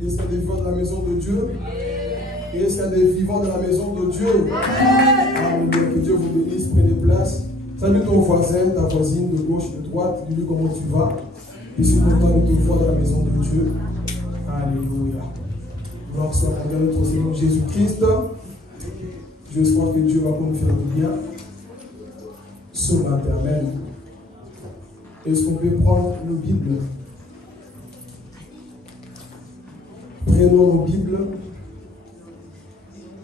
Est-ce qu'il y a des vivants dans la maison de Dieu? Et est-ce qu'il y a des vivants dans la maison de Dieu? Alléluia. Que Dieu vous bénisse. Prenez place. Salue ton voisin, ta voisine de gauche, de droite. Dis-lui comment tu vas. Je suis content de te voir dans la maison de Dieu. Alléluia. Gloire soit à notre Seigneur Jésus-Christ. J'espère que Dieu va nous faire du bien ce matin. Amen. Est-ce qu'on peut prendre nos Bibles? Prenons nos Bibles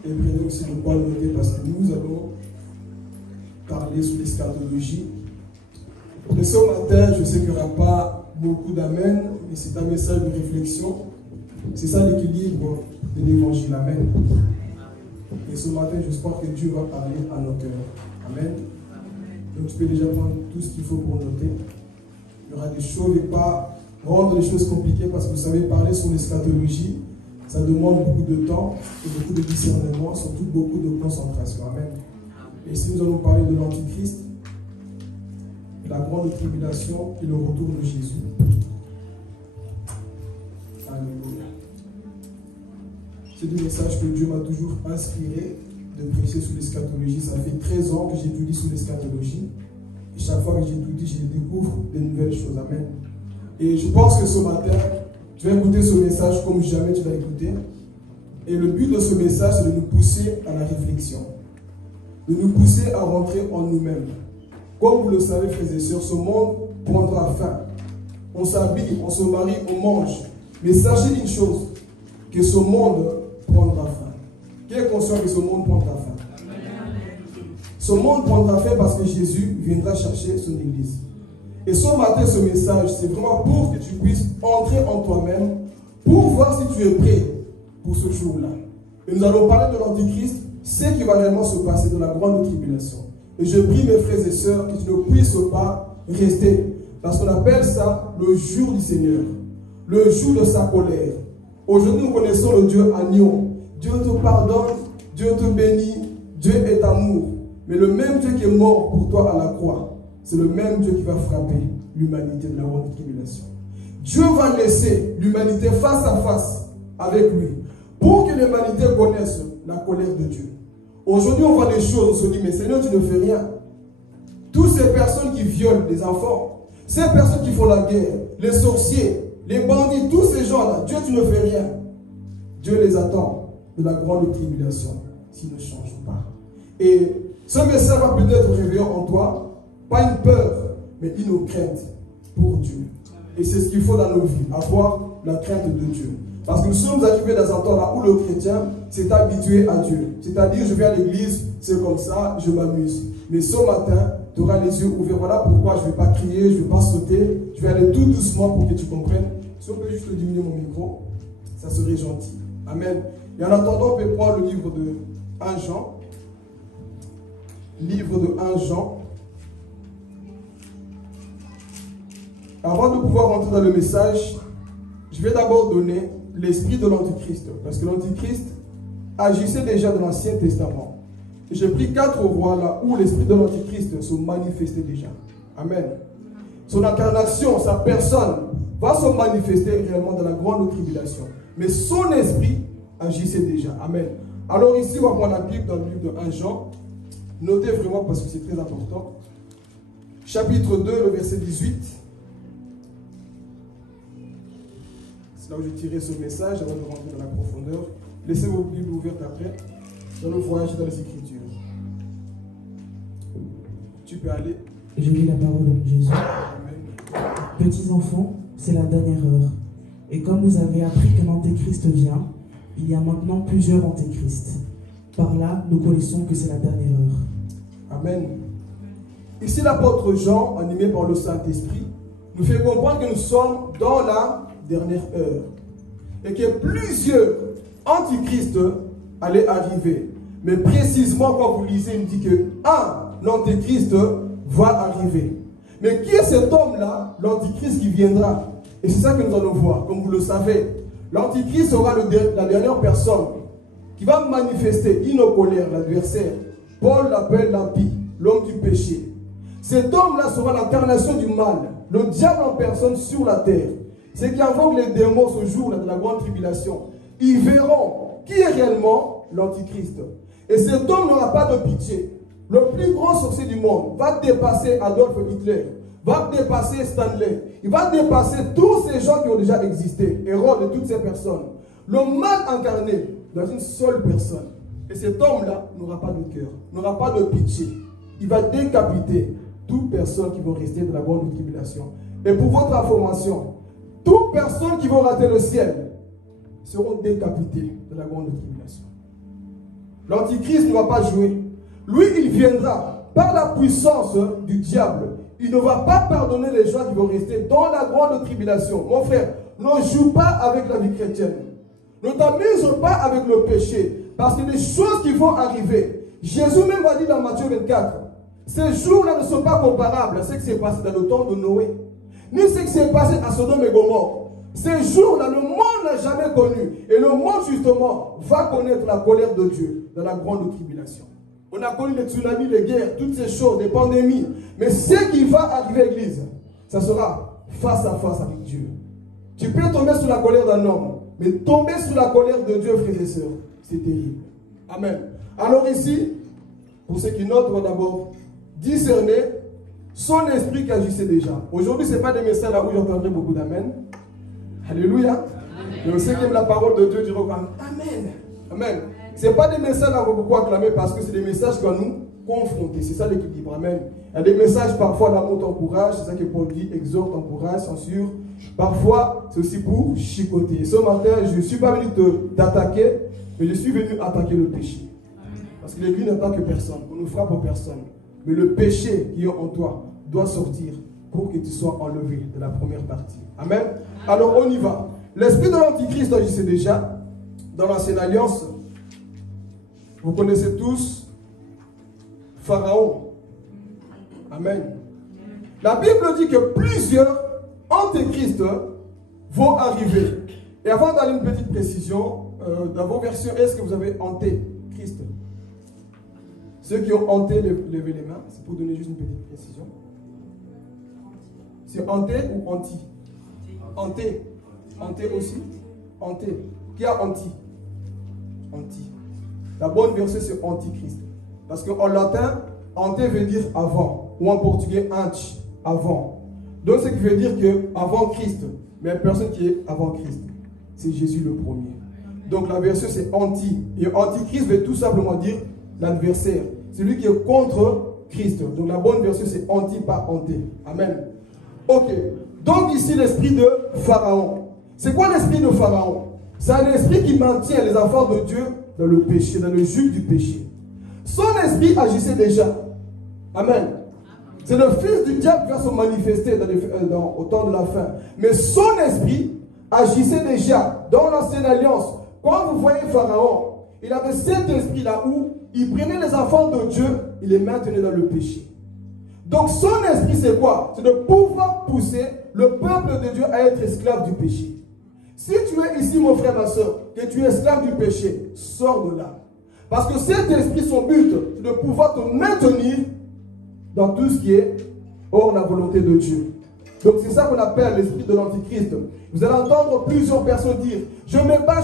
et prenons aussi le point noté parce que nous allons parler sur l'eschatologie. Et ce matin, je sais qu'il n'y aura pas beaucoup d'amen, mais c'est un message de réflexion. C'est ça l'équilibre de l'évangile. Amen. Et ce matin, j'espère que Dieu va parler à nos cœurs. Amen. Donc tu peux déjà prendre tout ce qu'il faut pour noter. Il y aura des choses et pas rendre les choses compliquées parce que vous savez, parler sur l'eschatologie, ça demande beaucoup de temps et beaucoup de discernement, surtout beaucoup de concentration. Amen. Et si nous allons parler de l'Antichrist, la grande tribulation et le retour de Jésus. Alléluia. C'est du message que Dieu m'a toujours inspiré de prêcher sur l'eschatologie. Ça fait 13 ans que j'étudie sur l'eschatologie. Et chaque fois que j'étudie, je découvre de nouvelles choses. Amen. Et je pense que ce matin, tu vas écouter ce message comme jamais tu l'as écouté. Et le but de ce message, c'est de nous pousser à la réflexion. De nous pousser à rentrer en nous-mêmes. Comme vous le savez, frères et sœurs, ce monde prendra fin. On s'habille, on se marie, on mange. Mais sachez une chose, que ce monde prendra fin. Qui est conscient que ce monde prendra fin? Ce monde prendra fin parce que Jésus viendra chercher son église. Et ce matin, ce message, c'est vraiment pour que tu puisses entrer en toi-même, pour voir si tu es prêt pour ce jour-là. Et nous allons parler de l'Antichrist, ce qui va réellement se passer dans la grande tribulation. Et je prie mes frères et sœurs que tu ne puisses pas rester. Parce qu'on appelle ça le jour du Seigneur. Le jour de sa colère. Aujourd'hui, nous connaissons le Dieu agneau. Dieu te pardonne, Dieu te bénit, Dieu est amour. Mais le même Dieu qui est mort pour toi à la croix, c'est le même Dieu qui va frapper l'humanité de la grande tribulation. Dieu va laisser l'humanité face à face avec lui pour que l'humanité connaisse la colère de Dieu. Aujourd'hui, on voit des choses, on se dit, mais Seigneur, tu ne fais rien. Toutes ces personnes qui violent des enfants, ces personnes qui font la guerre, les sorciers, les bandits, tous ces gens-là, Dieu, tu ne fais rien. Dieu les attend de la grande tribulation s'ils ne changent pas. Et ce message va peut-être réveiller en toi, pas une peur, mais une crainte pour Dieu. Et c'est ce qu'il faut dans nos vies, avoir la crainte de Dieu. Parce que nous sommes arrivés dans un temps là où le chrétien s'est habitué à Dieu. C'est-à-dire, je vais à l'église, c'est comme ça, je m'amuse. Mais ce matin, tu auras les yeux ouverts. Voilà pourquoi je ne vais pas crier, je ne vais pas sauter. Je vais aller tout doucement pour que tu comprennes. Si on peut juste diminuer mon micro, ça serait gentil. Amen. Et en attendant, on peut prendre le livre de 1 Jean. Livre de 1 Jean. Avant de pouvoir rentrer dans le message, je vais d'abord donner l'esprit de l'Antichrist. Parce que l'Antichrist agissait déjà dans l'Ancien Testament. Et j'ai pris 4 rois là où l'esprit de l'Antichrist se manifestait déjà. Amen. Son incarnation, sa personne, va se manifester réellement dans la grande tribulation. Mais son esprit agissait déjà. Amen. Alors ici, on va prendre la Bible dans le livre de 1 Jean. Notez vraiment parce que c'est très important. Chapitre 2, le verset 18. C'est là où j'ai tiré ce message avant de rentrer dans la profondeur. Laissez vos Bibles ouvertes après. Dans le voyage dans les Écritures. Tu peux aller. Je lis la parole de Jésus. Amen. Petits enfants, c'est la dernière heure. Et comme vous avez appris qu'un antéchrist vient, il y a maintenant plusieurs antéchrists. Par là, nous connaissons que c'est la dernière heure. Amen. Ici, l'apôtre Jean, animé par le Saint-Esprit, nous fait comprendre que nous sommes dans la dernière heure. Et que plusieurs antichrists allaient arriver. Mais précisément, quand vous lisez, il dit que l'antéchrist va arriver. Mais qui est cet homme-là, l'antichrist qui viendra? Et c'est ça que nous allons voir. Comme vous le savez, l'antichrist sera la dernière personne qui va manifester une colère, l'adversaire. Paul l'appelle l'impie, l'homme du péché. Cet homme-là sera l'incarnation du mal, le diable en personne sur la terre. ceux qui invoquent les démons ce jour-là de la grande tribulation, ils verront qui est réellement l'Antichrist. Et cet homme n'aura pas de pitié. Le plus grand sorcier du monde va dépasser Adolf Hitler, va dépasser Stanley, il va dépasser tous ces gens qui ont déjà existé, Hérode et toutes ces personnes. Le mal incarné dans une seule personne. Et cet homme-là n'aura pas de cœur, n'aura pas de pitié. Il va décapiter toute personne qui va rester dans la grande tribulation. Et pour votre information, toutes personnes qui vont rater le ciel seront décapitées de la grande tribulation. L'Antichrist ne va pas jouer. Lui, il viendra par la puissance du diable. Il ne va pas pardonner les gens qui vont rester dans la grande tribulation. Mon frère, ne joue pas avec la vie chrétienne. Ne t'amuse pas avec le péché. Parce que les choses qui vont arriver, Jésus même a dit dans Matthieu 24, ces jours-là ne sont pas comparables à ce qui s'est passé dans le temps de Noé, ni ce qui s'est passé à Sodome et Gomorrhe. Ces jours-là, le monde n'a jamais connu. Et le monde, justement, va connaître la colère de Dieu dans la grande tribulation. On a connu les tsunamis, les guerres, toutes ces choses, les pandémies. Mais ce qui va arriver à l'église, ça sera face à face avec Dieu. Tu peux tomber sous la colère d'un homme, mais tomber sous la colère de Dieu, frères et sœurs, c'est terrible. Amen. Alors ici, pour ceux qui notent, on va d'abord discerner son esprit qui agissait déjà. Aujourd'hui, ce n'est pas des messages là où j'entendrai beaucoup d'amen. Alléluia. Mais ceux qui aiment la parole de Dieu diront quand même amen. Amen. Ce n'est pas des messages là où on va beaucoup acclamer parce que c'est des messages qui vont nous confronter. C'est ça l'équilibre. Amen. Il y a des messages parfois l'amour t'encourage. C'est ça que Paul dit, exhorte, encourage, censure. Parfois, c'est aussi pour chicoter. Et ce matin, je ne suis pas venu t'attaquer, mais je suis venu attaquer le péché. Parce que l'église n'attaque personne. On ne frappe personne. Mais le péché qui est en toi doit sortir pour que tu sois enlevé de la première partie. Amen. Alors on y va. L'esprit de l'Antichrist agissait déjà dans l'ancienne alliance. Vous connaissez tous Pharaon. Amen. La Bible dit que plusieurs antéchrists vont arriver. Et avant d'aller une petite précision, dans vos versions, est-ce que vous avez antéchrist? Ceux qui ont hanté, levez les mains. C'est pour donner juste une petite précision. C'est hanté ou anti? Hanté. Hanté aussi? Hanté. Qui a anti? Anti. La bonne version, c'est antichrist. Parce qu'en latin, hanté veut dire avant. Ou en portugais, anti, avant. Donc, ce qui veut dire que avant Christ. Mais la personne qui est avant Christ, c'est Jésus le premier. Donc, la version, c'est anti. Et antichrist veut tout simplement dire l'adversaire. C'est lui qui est contre Christ. Donc la bonne version c'est anti, pas hanté. Amen. Ok. Donc ici l'esprit de Pharaon. C'est quoi l'esprit de Pharaon? C'est un esprit qui maintient les enfants de Dieu dans le péché, dans le joug du péché. Son esprit agissait déjà. Amen. C'est le fils du diable qui va se manifester au temps de la fin. Mais son esprit agissait déjà dans l'ancienne alliance. Quand vous voyez Pharaon, il avait cet esprit-là où il prenait les enfants de Dieu, il les maintenait dans le péché. Donc son esprit c'est quoi? C'est de pouvoir pousser le peuple de Dieu à être esclave du péché. Si tu es ici mon frère, ma soeur, que tu es esclave du péché, sors de là. Parce que cet esprit, son but, c'est de pouvoir te maintenir dans tout ce qui est hors la volonté de Dieu. Donc c'est ça qu'on appelle l'esprit de l'Antichrist. Vous allez entendre plusieurs personnes dire, je me bats,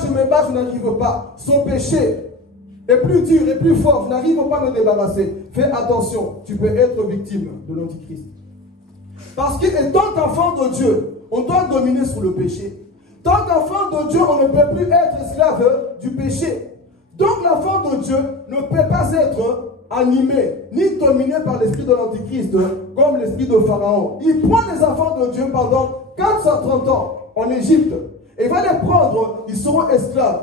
je n'arrive pas. Son péché est plus dur et plus fort, je n'arrive pas à me débarrasser. Fais attention, tu peux être victime de l'Antichrist. Parce qu'étant enfant de Dieu, on doit dominer sur le péché. Tant qu'enfant de Dieu, on ne peut plus être esclave du péché. Donc l'enfant de Dieu ne peut pas être animé ni dominé par l'esprit de l'Antichrist comme l'esprit de Pharaon. Il prend les enfants de Dieu pendant 430 ans en Égypte et il va les prendre, ils seront esclaves.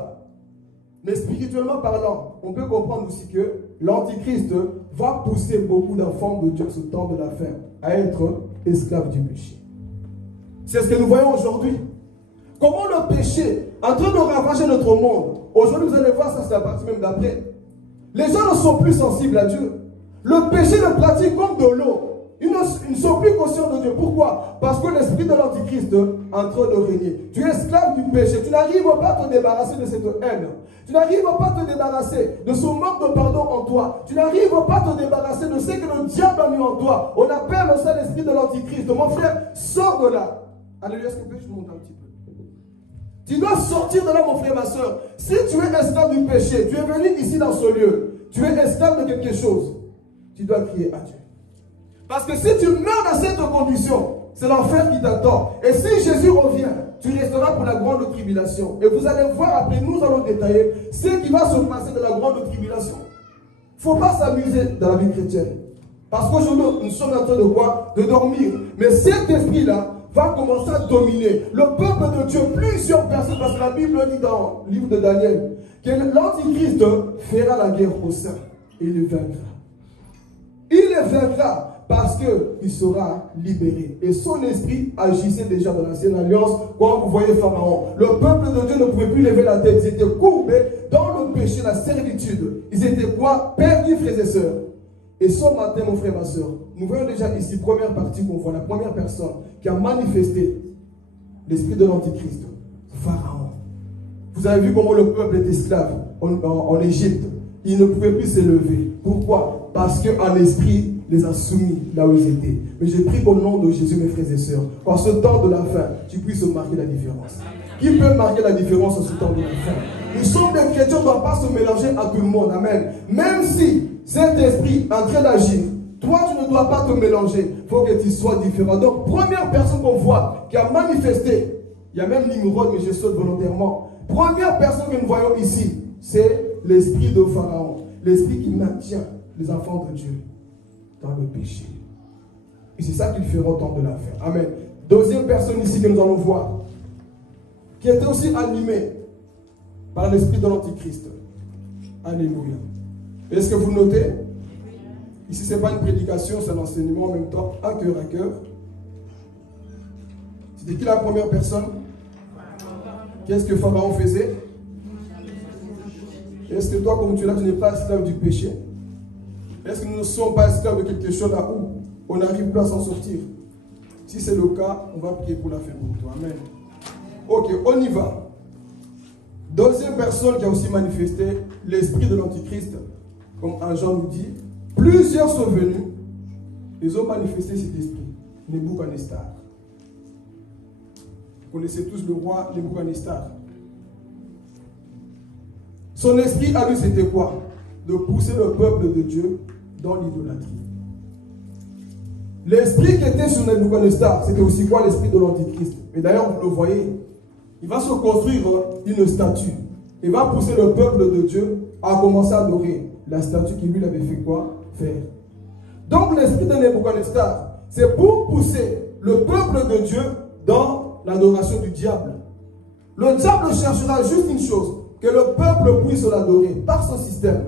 Mais spirituellement parlant, on peut comprendre aussi que l'Antichrist va pousser beaucoup d'enfants de Dieu ce temps de la fin à être esclaves du péché. C'est ce que nous voyons aujourd'hui. Comment le péché est en train de ravager notre monde. Aujourd'hui, vous allez voir, ça c'est la partie même d'après. Les gens ne sont plus sensibles à Dieu. Le péché le pratique comme de l'eau. Ils ne sont plus conscients de Dieu. Pourquoi? Parce que l'esprit de l'Antichrist est en train de régner. Tu es esclave du péché. Tu n'arrives pas à te débarrasser de cette haine. Tu n'arrives pas à te débarrasser de ce manque de pardon en toi. Tu n'arrives pas à te débarrasser de ce que le diable a mis en toi. On appelle ça l'esprit de l'Antichrist. Mon frère, sors de là. Alléluia, est-ce que je monte un petit peu? Tu dois sortir de là, mon frère, ma soeur. Si tu es esclave du péché, tu es venu ici dans ce lieu, tu es esclave de quelque chose, tu dois crier à Dieu. Parce que si tu meurs dans cette condition, c'est l'enfer qui t'attend. Et si Jésus revient, tu resteras pour la grande tribulation. Et vous allez voir après, nous allons détailler ce qui va se passer dans la grande tribulation. Il ne faut pas s'amuser dans la vie chrétienne. Parce qu'aujourd'hui, nous sommes en train de quoi? De dormir. Mais cet esprit-là va commencer à dominer le peuple de Dieu. Plusieurs personnes, parce que la Bible dit dans le livre de Daniel que l'Antichrist fera la guerre au sein. Et il le vaincra. Il le vaincra parce qu'il sera libéré. Et son esprit agissait déjà dans l'ancienne alliance. Quand vous voyez Pharaon, le peuple de Dieu ne pouvait plus lever la tête. Ils étaient courbés dans le péché, la servitude. Ils étaient quoi? Perdus, frères et sœurs. Et ce matin, mon frère, ma soeur, nous voyons déjà ici, première partie qu'on voit, la première personne qui a manifesté l'esprit de l'Antichrist, Pharaon. Vous avez vu comment le peuple est esclave en Égypte. Il ne pouvait plus s'élever. Pourquoi? Parce qu'un esprit les a soumis là où ils étaient. Mais j'ai pris au nom de Jésus, mes frères et sœurs, qu'en ce temps de la fin, tu puisses marquer la différence. Qui peut marquer la différence en ce temps de la fin? Nous sommes des chrétiens, on ne doit pas se mélanger à tout le monde. Amen. Même si cet esprit est en train d'agir, toi tu ne dois pas te mélanger. Il faut que tu sois différent. Donc, première personne qu'on voit qui a manifesté, il y a même Nimrod, mais je saute volontairement. Première personne que nous voyons ici, c'est l'esprit de Pharaon. L'esprit qui maintient les enfants de Dieu dans le péché. Et c'est ça qu'il fera au temps de la fin. Amen. Deuxième personne ici que nous allons voir, qui était aussi animée par l'esprit de l'Antichrist. Alléluia. Est-ce que vous notez? Ici, ce n'est pas une prédication, c'est un enseignement en même temps, à cœur à cœur. C'était qui la première personne? Qu'est-ce que Pharaon faisait? Est-ce que toi, comme tu es là, tu n'es pas esclave du péché? Est-ce que nous ne sommes pas esclaves de quelque chose là où on n'arrive plus à s'en sortir? Si c'est le cas, on va prier pour la fin pour toi. Amen. Ok, on y va. Deuxième personne qui a aussi manifesté l'esprit de l'Antichrist, comme un Jean nous dit, plusieurs sont venus, ils ont manifesté cet esprit, Nebuchadnezzar. Vous connaissez tous le roi Nebuchadnezzar. Son esprit à lui c'était quoi? De pousser le peuple de Dieu dans l'idolâtrie. L'esprit qui était sur Nebuchadnezzar, c'était aussi quoi? L'esprit de l'Antichrist. Et d'ailleurs, vous le voyez, il va se construire une statue. Il va pousser le peuple de Dieu à commencer à adorer la statue qui lui avait fait quoi? Faire. Donc l'esprit de Nebuchadnezzar, c'est pour pousser le peuple de Dieu dans l'adoration du diable. Le diable cherchera juste une chose, que le peuple puisse l'adorer par son système,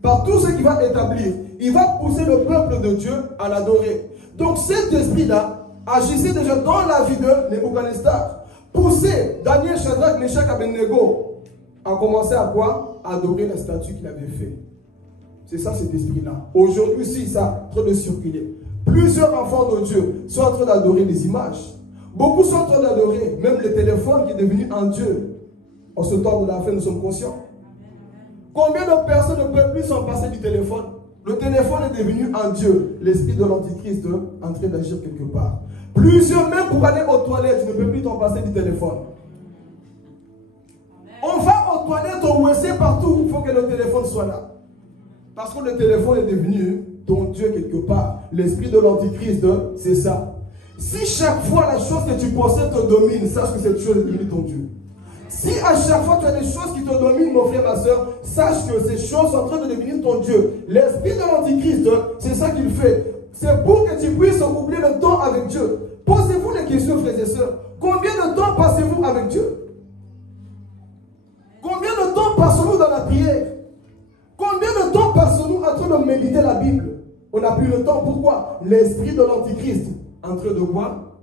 par tout ce qu'il va établir. Il va pousser le peuple de Dieu à l'adorer. Donc cet esprit-là agissait déjà dans la vie de Nebuchadnezzar. Pousser Daniel, Shadrach, Meshach, Abednego à commencer à quoi? À adorer la statue qu'il avait fait. C'est ça cet esprit-là. Aujourd'hui, si ça est en train de circuler. Plusieurs enfants de Dieu sont en train d'adorer des images. Beaucoup sont en train d'adorer même le téléphone qui est devenu un Dieu. En ce temps de la fin, nous sommes conscients. Combien de personnes ne peuvent plus s'en passer du téléphone? Le téléphone est devenu un Dieu. L'esprit de l'Antichrist est en train d'agir quelque part. Plusieurs, même pour aller aux toilettes, tu ne peux plus t'en passer du téléphone. On va aux toilettes, au WC, partout. Il faut que le téléphone soit là. Parce que le téléphone est devenu ton Dieu quelque part. L'esprit de l'Antichrist, c'est ça. Si chaque fois la chose que tu possèdes te domine, sache que cette chose est devenue ton Dieu. Si à chaque fois tu as des choses qui te dominent, mon frère, ma soeur, sache que ces choses sont en train de devenir ton Dieu. L'esprit de l'Antichrist, c'est ça qu'il fait. C'est pour que tu puisses oublier le temps avec Dieu. Posez-vous les questions, frères et sœurs. Combien de temps passez-vous avec Dieu? Combien de temps passons-nous dans la prière? Combien de temps passons-nous en train de méditer la Bible? On n'a plus le temps. Pourquoi? L'esprit de l'Antichrist en train de quoi?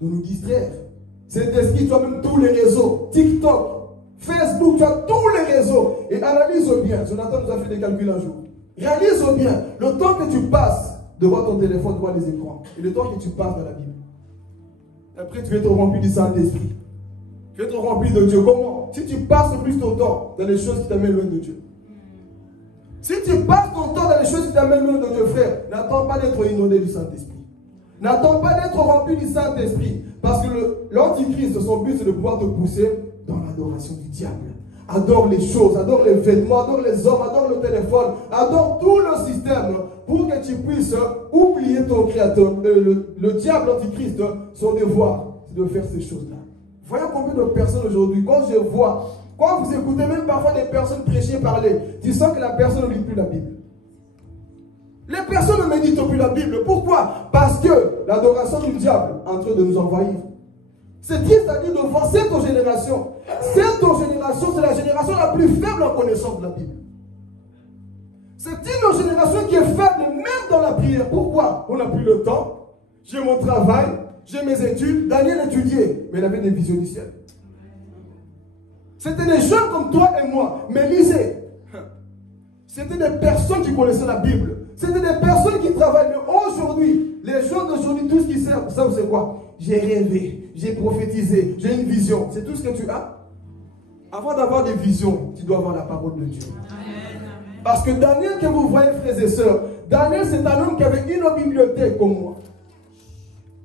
De nous distraire. Cet esprit, tu as même tous les réseaux, TikTok, Facebook, tu as tous les réseaux. Et analyse bien. Jonathan nous a fait des calculs un jour. Réalise bien le temps que tu passes devant ton téléphone, devant les écrans, et le temps que tu passes dans la Bible. Après, tu vas te remplir du Saint-Esprit. Tu vas te remplir de Dieu. Comment? Si tu passes plus ton temps dans les choses qui t'amènent loin de Dieu. Si tu passes ton temps dans les choses qui t'amènent loin de Dieu, frère, n'attends pas d'être inondé du Saint-Esprit. N'attends pas d'être rempli du Saint-Esprit. Parce que l'antichrist, son but, c'est de pouvoir te pousser dans l'adoration du diable. Adore les choses, adore les vêtements, adore les hommes, adore le téléphone, adore tout le système pour que tu puisses oublier ton créateur. Le diable, l'antichrist, son devoir, c'est de faire ces choses-là. Voyez combien de personnes aujourd'hui, quand vous écoutez même parfois des personnes prêcher, parler, tu sens que la personne ne lit plus la Bible. Les personnes ne méditent plus la Bible. Pourquoi? Parce que l'adoration du diable est en train de nous envahir. C'est triste à dire de voir cette génération. Cette génération, c'est la génération la plus faible en connaissance de la Bible. C'est une génération qui est faible même dans la prière. Pourquoi? On n'a plus le temps. J'ai mon travail, j'ai mes études. Daniel étudiait, mais il avait des visions du ciel. C'était des jeunes comme toi et moi, mais lisez. C'était des personnes qui connaissaient la Bible. C'était des personnes qui travaillent. Mais aujourd'hui, les gens d'aujourd'hui, tout ce qu'ils savent, c'est quoi? J'ai rêvé, j'ai prophétisé, j'ai une vision. C'est tout ce que tu as. Avant d'avoir des visions, tu dois avoir la parole de Dieu. Parce que Daniel, que vous voyez, frères et sœurs, Daniel, c'est un homme qui avait une bibliothèque comme moi.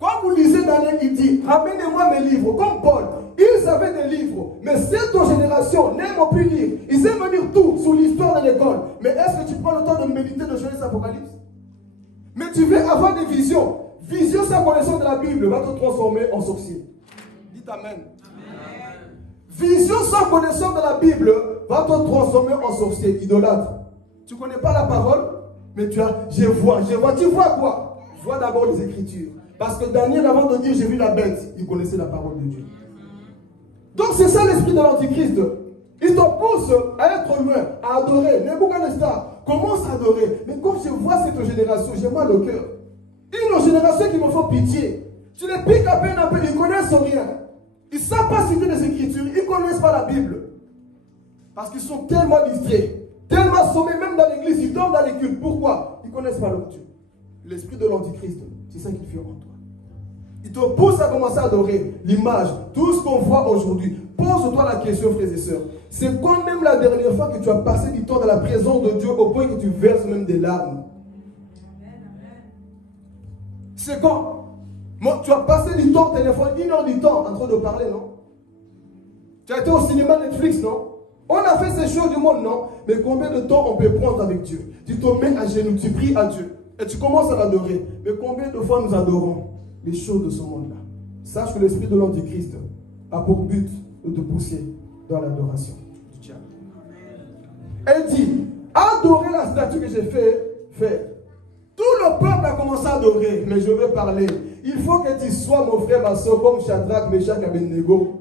Quand vous lisez Daniel, il dit, amenez-moi mes livres. Comme Paul, ils avaient des livres. Mais cette génération n'aime plus lire. Ils aiment lire tout sur l'histoire de l'école. Mais est-ce que tu prends le temps de méditer de Genèse Apocalypse? Mais tu veux avoir des visions. Vision sans connaissance de la Bible va te transformer en sorcier. Dites Amen. Vision sans connaissance de la Bible va te transformer en sorcier, idolâtre. Tu ne connais pas la parole, mais je vois. Tu vois quoi? Vois d'abord les Écritures. Parce que Daniel, avant de dire j'ai vu la bête, il connaissait la parole de Dieu. Donc c'est ça l'esprit de l'antichrist. Il te pousse à être loin, à adorer. Nebuchadnezzar commence à adorer. Mais quand je vois cette génération, j'ai mal au cœur. Une génération qui me fait pitié. Tu les piques à peine un peu, ils ne connaissent rien. Ils ne savent pas citer les Écritures, ils ne connaissent pas la Bible. Parce qu'ils sont tellement distraits, tellement sommés, même dans l'église, ils dorment dans les cultes. Pourquoi? Ils ne connaissent pas leur Dieu. L'esprit de l'antichrist, c'est ça qu'il fait en toi. Il te pousse à commencer à adorer l'image, tout ce qu'on voit aujourd'hui. Pose-toi la question, frères et sœurs. C'est quand même la dernière fois que tu as passé du temps dans la présence de Dieu au point que tu verses même des larmes? C'est quand? Tu as passé du temps au téléphone, 1 heure du temps en train de parler, non? Tu as été au cinéma Netflix, non? On a fait ces choses du monde, non? Mais combien de temps on peut prendre avec Dieu? Tu te mets à genoux, tu pries à Dieu. Et tu commences à l'adorer. Mais combien de fois nous adorons les choses de ce monde-là? Sache que l'esprit de l'antichrist a pour but de te pousser dans l'adoration du diable. Elle dit, adorer la statue que j'ai fait. Tout le peuple a commencé à adorer, mais je veux parler. Il faut que tu sois, mon frère, ma soeur, comme Shadrach, Meshach, Abednego.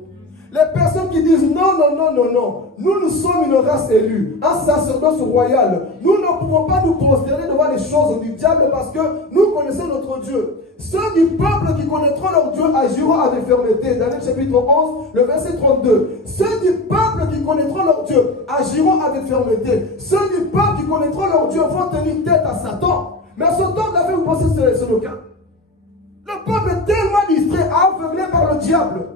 Les personnes qui disent non, nous sommes une race élue, un sacerdoce royal. Nous ne pouvons pas nous prosterner devant les choses du diable parce que nous connaissons notre Dieu. Ceux du peuple qui connaîtront leur Dieu agiront avec fermeté. Daniel chapitre 11, le verset 32. Ceux du peuple qui connaîtront leur Dieu agiront avec fermeté. Ceux du peuple qui connaîtront leur Dieu vont tenir tête à Satan. Mais à ce temps, vous pensez que c'est le cas? Le peuple est tellement distrait, aveuglé par le diable,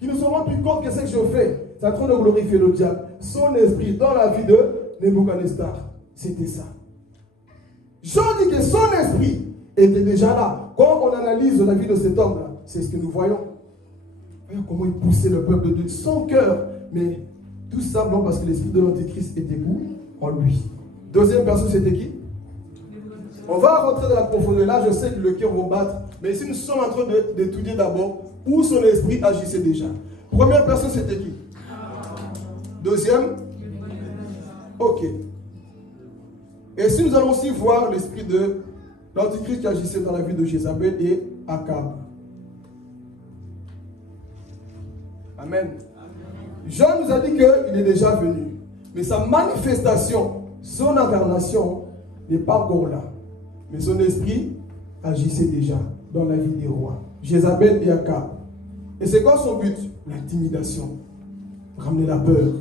qui ne se rend plus compte que ce que je fais, c'est en train de glorifier le diable. Son esprit dans la vie de Nebuchadnezzar, c'était ça. Je dis que son esprit était déjà là. Quand on analyse la vie de cet homme-là, c'est ce que nous voyons. Voyons comment il poussait le peuple de Dieu, son cœur, mais tout simplement parce que l'esprit de l'antéchrist était où? En lui. Deuxième personne, c'était qui? On va rentrer dans la profondeur. Là, je sais que le cœur va battre. Mais ici, nous sommes en train d'étudier d'abord où son esprit agissait déjà. Première personne, c'était qui? Deuxième? Ok. Et si nous allons aussi voir l'esprit de l'antichrist qui agissait dans la vie de Jézabel et Akab. Amen. Jean nous a dit qu'il est déjà venu. Mais sa manifestation, son incarnation n'est pas encore là. Mais son esprit agissait déjà dans la vie des rois. Jézabel et Akab. Et c'est quoi son but? L'intimidation. Ramener la peur.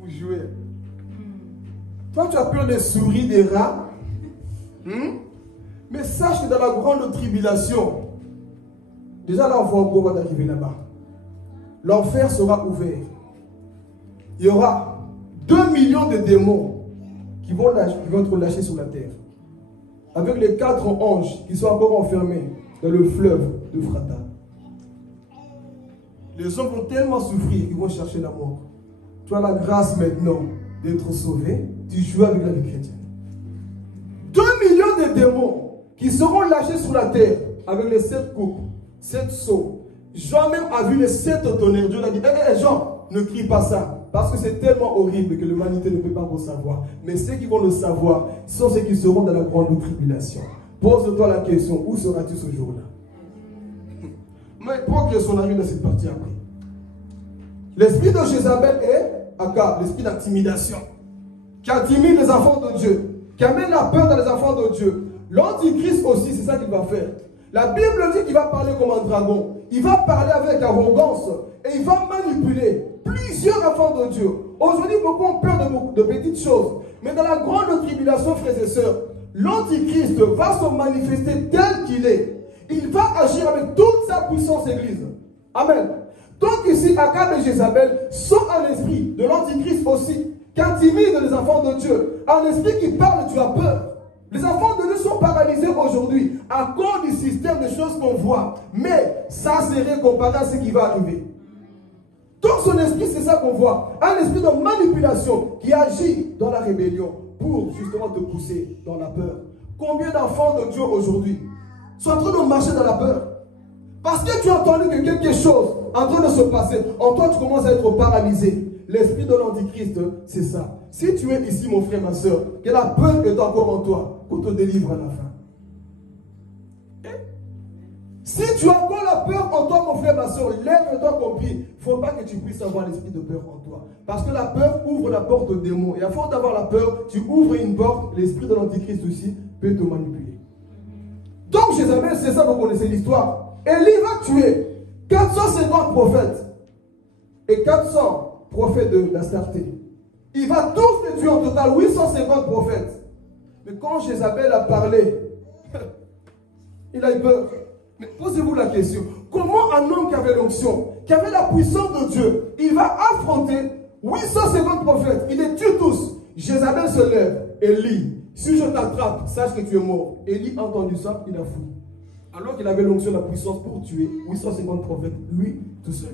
Vous jouez. Toi, tu as peur des souris, des rats. Mais sache que dans la grande tribulation, déjà là, on voit encore d'arriver là-bas. L'enfer sera ouvert. Il y aura 2 millions de démons qui vont être lâchés sur la terre. Avec les 4 anges qui sont encore enfermés dans le fleuve de Frata. Les hommes vont tellement souffrir qu'ils vont chercher la mort. Tu as la grâce maintenant d'être sauvé, tu joues avec la vie chrétienne. 2 millions de démons qui seront lâchés sur la terre avec les 7 coupes, 7 seaux. Jean même a vu les 7 tonnerres. Dieu a dit, Jean, ne crie pas ça. Parce que c'est tellement horrible que l'humanité ne peut pas le savoir. Mais ceux qui vont le savoir sont ceux qui seront dans la grande tribulation. Pose-toi la question, où seras-tu ce jour-là? Mais pour que son arrive dans cette partie après. L'esprit de Jézabel est Akab, l'esprit d'intimidation, qui intimide les enfants de Dieu, qui amène la peur dans les enfants de Dieu. L'Antichrist aussi, c'est ça qu'il va faire. La Bible dit qu'il va parler comme un dragon. Il va parler avec arrogance et il va manipuler plusieurs enfants de Dieu. Aujourd'hui, beaucoup ont peur de petites choses. Mais dans la grande tribulation, frères et sœurs, l'Antichrist va se manifester tel qu'il est. Il va agir avec toute sa puissance église. Amen. Donc ici, Akab et Jézabel sont un esprit de l'Antichrist aussi, qui intimide les enfants de Dieu. Un esprit qui parle, tu as peur. Les enfants de Dieu sont paralysés aujourd'hui à cause du système de choses qu'on voit. Mais ça serait comparé à ce qui va arriver. Donc son esprit, c'est ça qu'on voit. Un esprit de manipulation qui agit dans la rébellion pour justement te pousser dans la peur. Combien d'enfants de Dieu aujourd'hui sont en train de marcher dans la peur? Parce que tu as entendu que quelque chose est en train de se passer, en toi tu commences à être paralysé. L'esprit de l'Antichrist, c'est ça. Si tu es ici, mon frère, ma soeur, que la peur est encore en toi, qu'on te délivre à la fin. Si tu as encore la peur en toi, mon frère, ma soeur, lève-toi compris. Il ne faut pas que tu puisses avoir l'esprit de peur en toi. Parce que la peur ouvre la porte aux démons. Et à force d'avoir la peur, tu ouvres une porte, l'esprit de l'Antichrist aussi peut te manipuler. Donc, Jézabel, c'est ça, vous connaissez l'histoire. Élie va tuer 450 prophètes et 400 prophètes de l'Astarté. Il va tous les tuer en total, 850 prophètes. Mais quand Jézabel a parlé, il a eu peur. Mais posez-vous la question, comment un homme qui avait l'onction, qui avait la puissance de Dieu, il va affronter 850 prophètes, il les tue tous. Jézabel se lève, Élie, si je t'attrape, sache que tu es mort. Élie a entendu ça, il a fui. Alors qu'il avait l'onction, la puissance pour tuer 850 prophètes, lui tout seul.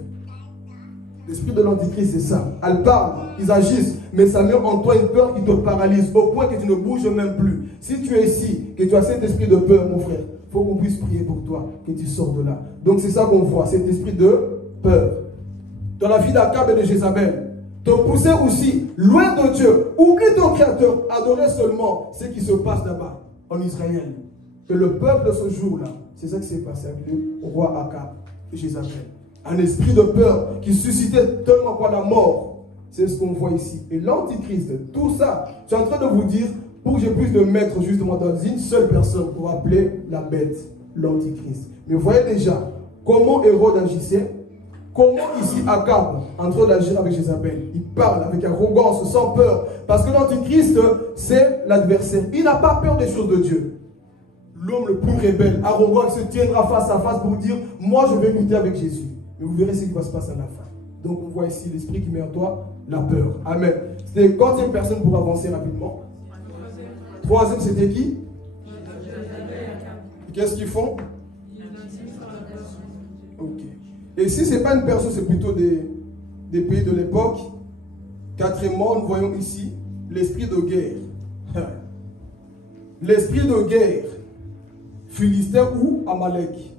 L'esprit de l'Antichrist, c'est ça. Elle parle, ils agissent, mais ça met en toi une peur qui te paralyse, au point que tu ne bouges même plus. Si tu es ici, que tu as cet esprit de peur, mon frère, il faut qu'on puisse prier pour toi, que tu sortes de là. Donc c'est ça qu'on voit, cet esprit de peur. Dans la vie d'Akab et de Jézabel, te pousser aussi loin de Dieu. Oublie ton Créateur, adorer seulement ce qui se passe là-bas, en Israël. Que le peuple de ce jour-là, c'est ça qui s'est passé avec le roi Akab et Jézabel. Un esprit de peur qui suscitait tellement quoi la mort. C'est ce qu'on voit ici. Et l'Antichrist, tout ça, je suis en train de vous dire, pour que je puisse le mettre justement dans une seule personne, pour appeler la bête, l'Antichrist. Mais vous voyez déjà comment Hérode agissait, comment ici Akab, en train d'agir avec Jézabel. Il parle avec arrogance, sans peur. Parce que l'Antichrist, c'est l'adversaire. Il n'a pas peur des choses de Dieu. L'homme le plus rebelle, arrogant, il se tiendra face à face pour dire, moi je vais lutter avec Jésus. Mais vous verrez ce qui va se passer à la fin. Donc on voit ici l'esprit qui met en toi la peur. Amen. C'était quantième personne pour avancer rapidement? Troisième, c'était qui? Qu'est-ce qu'ils font? Ok. Et si ce n'est pas une personne, c'est plutôt des pays de l'époque. Quatrièmement, nous voyons ici l'esprit de guerre. L'esprit de guerre. Philistin ou Amalek.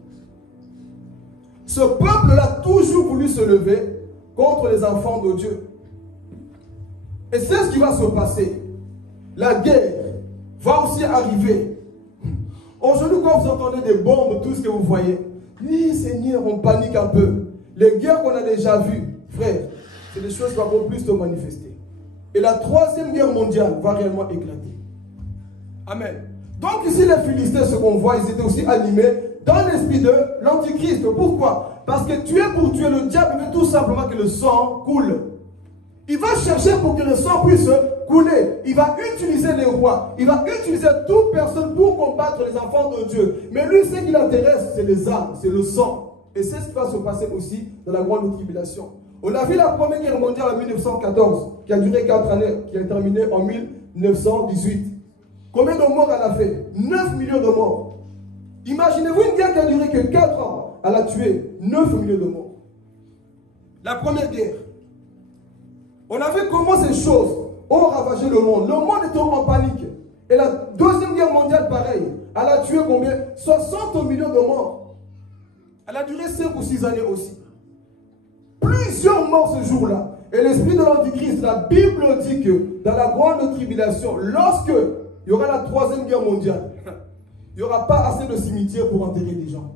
Ce peuple-là a toujours voulu se lever contre les enfants de Dieu. Et c'est ce qui va se passer. La guerre va aussi arriver. Aujourd'hui, quand vous entendez des bombes, tout ce que vous voyez, oui, Seigneur, on panique un peu. Les guerres qu'on a déjà vues, frère, c'est des choses qui vont plus se manifester. Et la troisième guerre mondiale va réellement éclater. Amen. Donc ici, les Philistins, ce qu'on voit, ils étaient aussi animés dans l'esprit de l'Antichrist. Pourquoi? Parce que tuer pour tuer, le diable veut tout simplement que le sang coule. Il va chercher pour que le sang puisse couler. Il va utiliser les rois. Il va utiliser toute personne pour combattre les enfants de Dieu. Mais lui, ce qui l'intéresse, c'est les armes, c'est le sang. Et c'est ce qui va se passer aussi dans la grande tribulation. On a vu la première guerre mondiale en 1914, qui a duré 4 années, qui a terminé en 1918. Combien de morts elle a fait? 9 millions de morts. Imaginez-vous une guerre qui a duré que 4 ans. Elle a tué 9 millions de morts. La première guerre. On a vu comment ces choses ont ravagé le monde. Le monde était en panique. Et la deuxième guerre mondiale, pareil. Elle a tué combien? 60 millions de morts. Elle a duré 5 ou 6 années aussi. Plusieurs morts ce jour-là. Et l'esprit de l'Antichrist, la Bible dit que dans la grande tribulation, lorsque il y aura la troisième guerre mondiale, il n'y aura pas assez de cimetières pour enterrer des gens.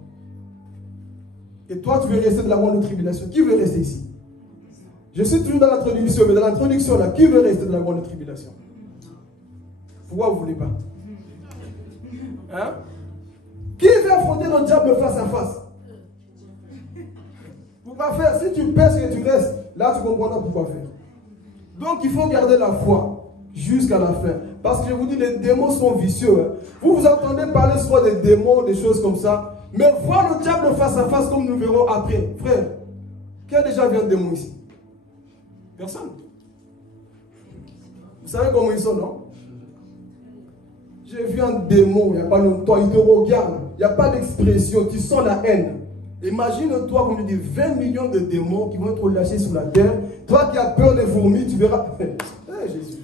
Et toi, tu veux rester de la grande tribulation. Qui veut rester ici? Je suis toujours dans l'introduction, mais dans l'introduction, là, qui veut rester de la grande tribulation? Pourquoi vous ne voulez pas? Hein? Qui veut affronter le diable face à face? Pourquoi faire? Si tu pèses et tu restes, là tu comprendras pourquoi faire. Donc il faut garder la foi jusqu'à la fin. Parce que je vous dis, les démons sont vicieux. Hein. Vous entendez parler soit des démons, des choses comme ça. Mais voir le diable face à face comme nous verrons après. Frère, qui a déjà vu un démon ici? Personne. Vous savez comment ils sont, non? J'ai vu un démon il n'y a pas longtemps. Il te regarde. Il n'y a pas d'expression. Tu sens la haine. Imagine-toi, comme je dis, 20 millions de démons qui vont être lâchés sur la terre. Toi qui as peur des fourmis, tu verras. Jésus.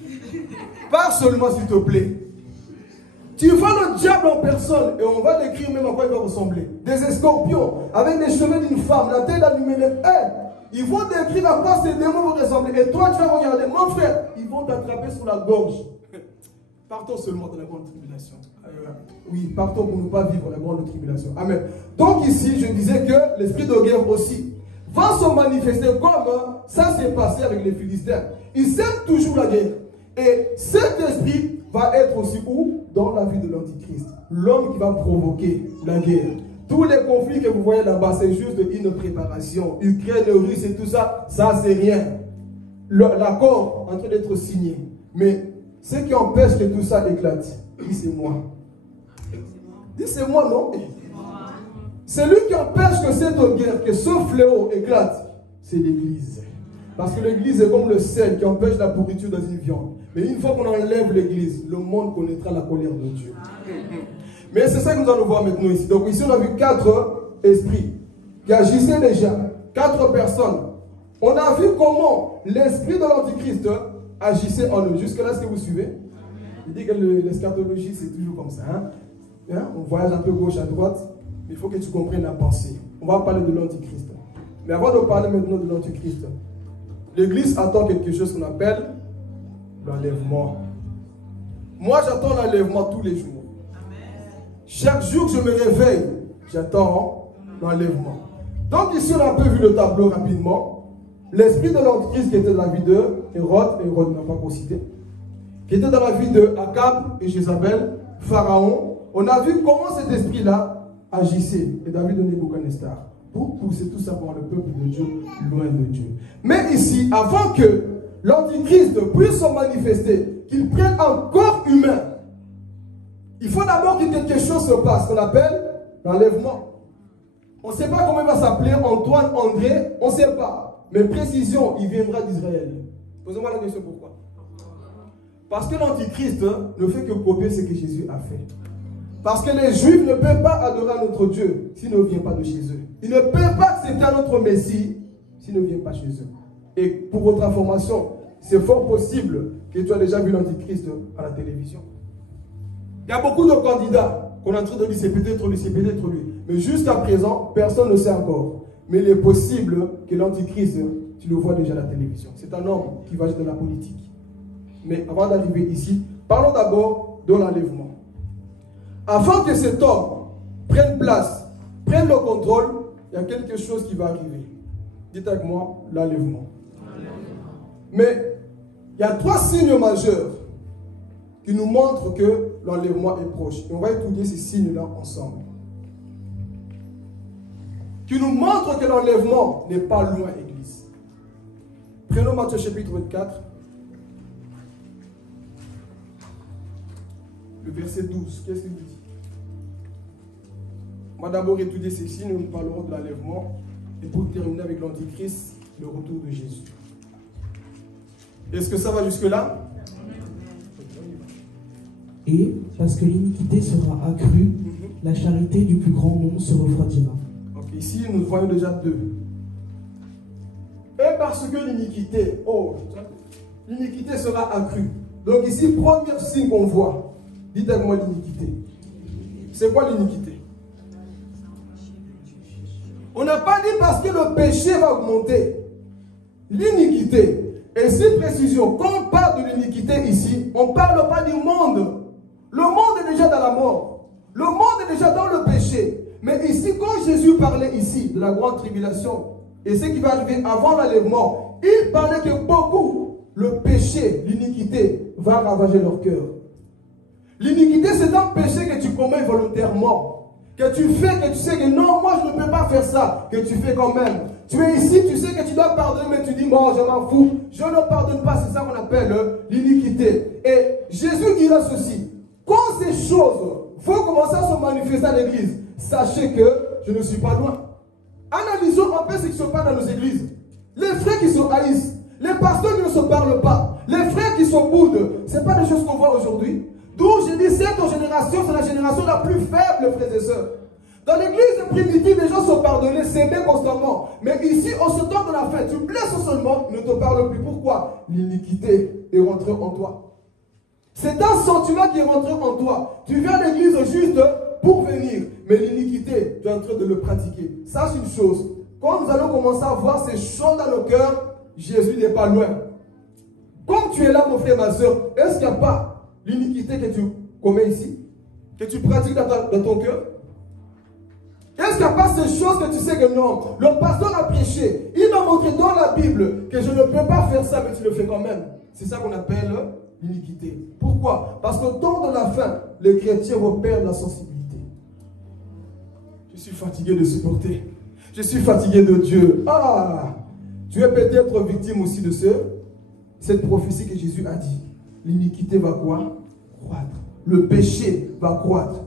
Pas seulement, s'il te plaît. Tu vois le diable en personne et on va décrire même à quoi il va ressembler. Des escorpions avec les cheveux d'une femme, la tête allumée, les ailes. Ils vont décrire à quoi ces démons vont ressembler. Et toi, tu vas regarder, mon frère, ils vont t'attraper sur la gorge. Partons seulement de la grande tribulation. Oui, partons pour ne pas vivre la grande tribulation. Amen. Donc ici, je disais que l'esprit de guerre aussi va se manifester comme ça s'est passé avec les Philistins. Ils sèment toujours la guerre. Et cet esprit va être aussi où? Dans la vie de l'Antichrist. L'homme qui va provoquer la guerre. Tous les conflits que vous voyez là-bas, c'est juste une préparation. Ukraine, Russe et tout ça, ça c'est rien. L'accord en train d'être signé. Mais ce qui empêche que tout ça éclate, dis c'est moi. Dis c'est moi, non? C'est lui qui empêche que cette guerre, que ce fléau éclate, c'est l'Église. Parce que l'Église est comme le sel qui empêche la pourriture dans une viande. Mais une fois qu'on enlève l'Église, le monde connaîtra la colère de Dieu. Mais c'est ça que nous allons voir maintenant ici. Donc ici on a vu 4 esprits qui agissaient déjà. 4 personnes. On a vu comment l'esprit de l'Antichrist agissait en eux. Jusque là, est-ce que vous suivez? Il dit que l'eschatologie c'est toujours comme ça. Hein? On voyage un peu gauche à droite. Mais il faut que tu comprennes la pensée. On va parler de l'Antichrist. Mais avant de parler maintenant de l'Antichrist, l'Église attend quelque chose qu'on appelle l'enlèvement. Moi, j'attends l'enlèvement tous les jours. Chaque jour que je me réveille, j'attends l'enlèvement. Donc ici, on a un peu vu le tableau rapidement. L'esprit de l'Antichrist qui était dans la vie de Hérode, et Hérode n'a pas cité, qui était dans la vie de Akab et Jézabel, Pharaon. On a vu comment cet esprit-là agissait, et David de Nebuchadnezzar, pour pousser tout simplement le peuple de Dieu loin de Dieu. Mais ici, avant que l'Antichrist puisse se manifester, qu'il prenne un corps humain, il faut d'abord que quelque chose se passe, qu'on appelle l'enlèvement. On ne sait pas comment il va s'appeler, Antoine, André, on ne sait pas. Mais précision, il viendra d'Israël. Posez-moi la question pourquoi. Parce que l'Antichrist ne fait que copier ce que Jésus a fait. Parce que les Juifs ne peuvent pas adorer notre Dieu s'il ne vient pas de chez eux. Ils ne peuvent pas accepter notre Messie s'il ne vient pas chez eux. Et pour votre information, c'est fort possible que tu as déjà vu l'Antichrist à la télévision. Il y a beaucoup de candidats qu'on est en train de dire c'est peut-être lui, c'est peut-être lui. Mais jusqu'à présent, personne ne sait encore. Mais il est possible que l'Antichrist, tu le vois déjà à la télévision. C'est un homme qui va dans la politique. Mais avant d'arriver ici, parlons d'abord de l'enlèvement. Avant que cet homme prenne place, prenne le contrôle, il y a quelque chose qui va arriver. Dites avec moi, l'enlèvement. Mais il y a 3 signes majeurs qui nous montrent que l'enlèvement est proche. Et on va étudier ces signes-là ensemble. Qui nous montrent que l'enlèvement n'est pas loin, Église. Prenons Matthieu chapitre 24. Le verset 12, qu'est-ce qu'il dit? On va d'abord étudier ces signes, nous parlerons de l'enlèvement. Et pour terminer avec l'Antichrist, le retour de Jésus. Est-ce que ça va jusque-là? Et, parce que l'iniquité sera accrue, la charité du plus grand nombre se refroidira. Ok, ici nous voyons déjà deux. Et parce que l'iniquité, l'iniquité sera accrue. Donc ici, premier signe qu'on voit. Dites avec moi l'iniquité. C'est quoi l'iniquité? On n'a pas dit parce que le péché va augmenter. L'iniquité. Et cette précision, quand on parle de l'iniquité ici, on ne parle pas du monde. Le monde est déjà dans la mort. Le monde est déjà dans le péché. Mais ici, quand Jésus parlait ici de la grande tribulation et ce qui va arriver avant l'enlèvement, il parlait que beaucoup, le péché, l'iniquité, va ravager leur cœur. L'iniquité, c'est un péché que tu commets volontairement. Que tu fais, que tu sais que non, moi je ne peux pas faire ça, que tu fais quand même. Tu es ici, tu sais que tu dois pardonner, mais tu dis, bon, je m'en fous, je ne pardonne pas, c'est ça qu'on appelle l'iniquité. Et Jésus dira ceci, quand ces choses vont commencer à se manifester à l'église, sachez que je ne suis pas loin. Analysons un peu ce qui se passe dans nos églises. Les frères qui se haïssent, les pasteurs qui ne se parlent pas, les frères qui se boudent, ce n'est pas des choses qu'on voit aujourd'hui. D'où je dis, cette génération, c'est la génération la plus faible, frères et sœurs. Dans l'église primitive, les gens se pardonnaient, s'aimaient constamment. Mais ici, au ce temps de la fête, tu blesses seulement, ils ne te parlent plus. Pourquoi? L'iniquité est rentrée en toi. C'est un sentiment qui est rentré en toi. Tu viens à l'église juste pour venir. Mais l'iniquité, tu es en train de le pratiquer. Ça, c'est une chose. Quand nous allons commencer à voir ces choses dans nos cœurs, Jésus n'est pas loin. Comme tu es là, mon frère, ma soeur, est-ce qu'il n'y a pas l'iniquité que tu commets ici? Que tu pratiques dans ton cœur? Est-ce qu'il n'y a pas ces choses que tu sais que non? Le pasteur a prêché. Il m'a montré dans la Bible que je ne peux pas faire ça, mais tu le fais quand même. C'est ça qu'on appelle l'iniquité. Pourquoi? Parce qu'au temps de la fin, les chrétiens vont perdre la sensibilité. Je suis fatigué de supporter. Je suis fatigué de Dieu. Ah! Tu es peut-être victime aussi de cette prophétie que Jésus a dit. L'iniquité va quoi? Croître. Le péché va croître.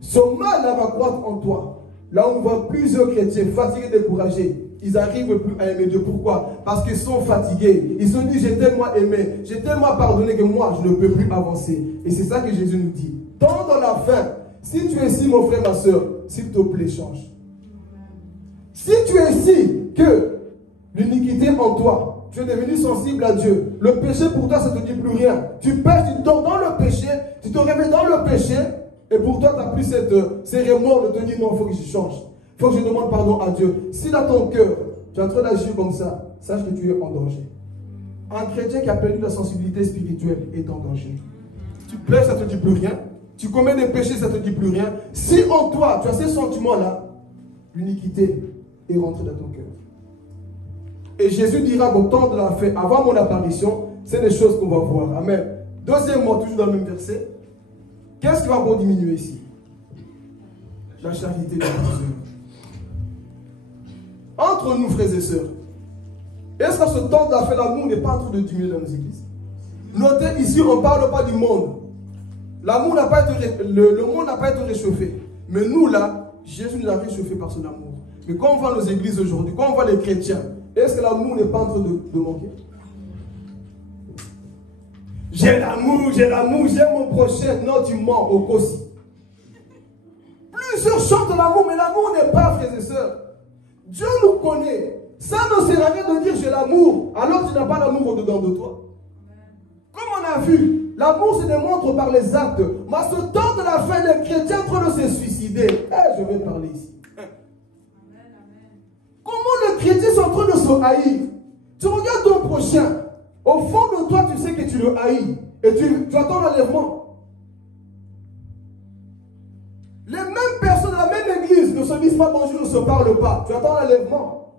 Ce mal va croître en toi. Là, on voit plusieurs chrétiens fatigués, découragés. Ils n'arrivent plus à aimer Dieu. Pourquoi? Parce qu'ils sont fatigués. Ils se disent, j'ai tellement aimé, j'ai tellement pardonné que moi, je ne peux plus avancer. Et c'est ça que Jésus nous dit. Tant dans la fin, si tu es ici, mon frère, ma soeur, s'il te plaît, change. Si tu es ici, que l'iniquité en toi, tu es devenu sensible à Dieu. Le péché pour toi, ça ne te dit plus rien. Tu pêches, tu dors dans le péché, tu te réveilles dans le péché. Et pour toi, tu n'as plus ces remords de te dire non, il faut que je change. Il faut que je demande pardon à Dieu. Si dans ton cœur, tu es en train d'agir comme ça, sache que tu es en danger. Un chrétien qui a perdu la sensibilité spirituelle est en danger. Tu plais, ça ne te dit plus rien. Tu commets des péchés, ça ne te dit plus rien. Si en toi, tu as ces sentiments-là, l'iniquité est rentrée dans ton cœur. Et Jésus dira au temps de la fin, avant mon apparition, c'est des choses qu'on va voir. Amen. Deuxièmement, toujours dans le même verset, qu'est-ce qui va encore diminuer ici? La charité des frères. Entre nous, frères et sœurs, est-ce qu'à ce temps de la fin, l'amour n'est pas en train de diminuer dans nos églises? Notez ici, on ne parle pas du monde. L'amour n'a pas été, le monde n'a pas été réchauffé. Mais nous, là, Jésus nous a réchauffé par son amour. Mais quand on voit nos églises aujourd'hui, quand on voit les chrétiens, est-ce que l'amour n'est pas en train de manquer? J'ai l'amour, j'aime mon prochain. Non, tu mens au cossi. Plusieurs chantent l'amour, mais l'amour n'est pas, frères et sœurs. Dieu nous connaît. Ça ne sert à rien de dire j'ai l'amour, alors tu n'as pas l'amour au-dedans de toi. Comme on a vu, l'amour se démontre par les actes. Mais à ce temps de la fin, les chrétiens sont en train de se suicider. Je vais parler ici. Comment les chrétiens sont en train de se haïr? Tu regardes ton prochain. Au fond de toi, tu sais que tu le haïs. Et tu attends l'enlèvement. Les mêmes personnes de la même église ne se disent pas bonjour, ne se parlent pas. Tu attends l'enlèvement.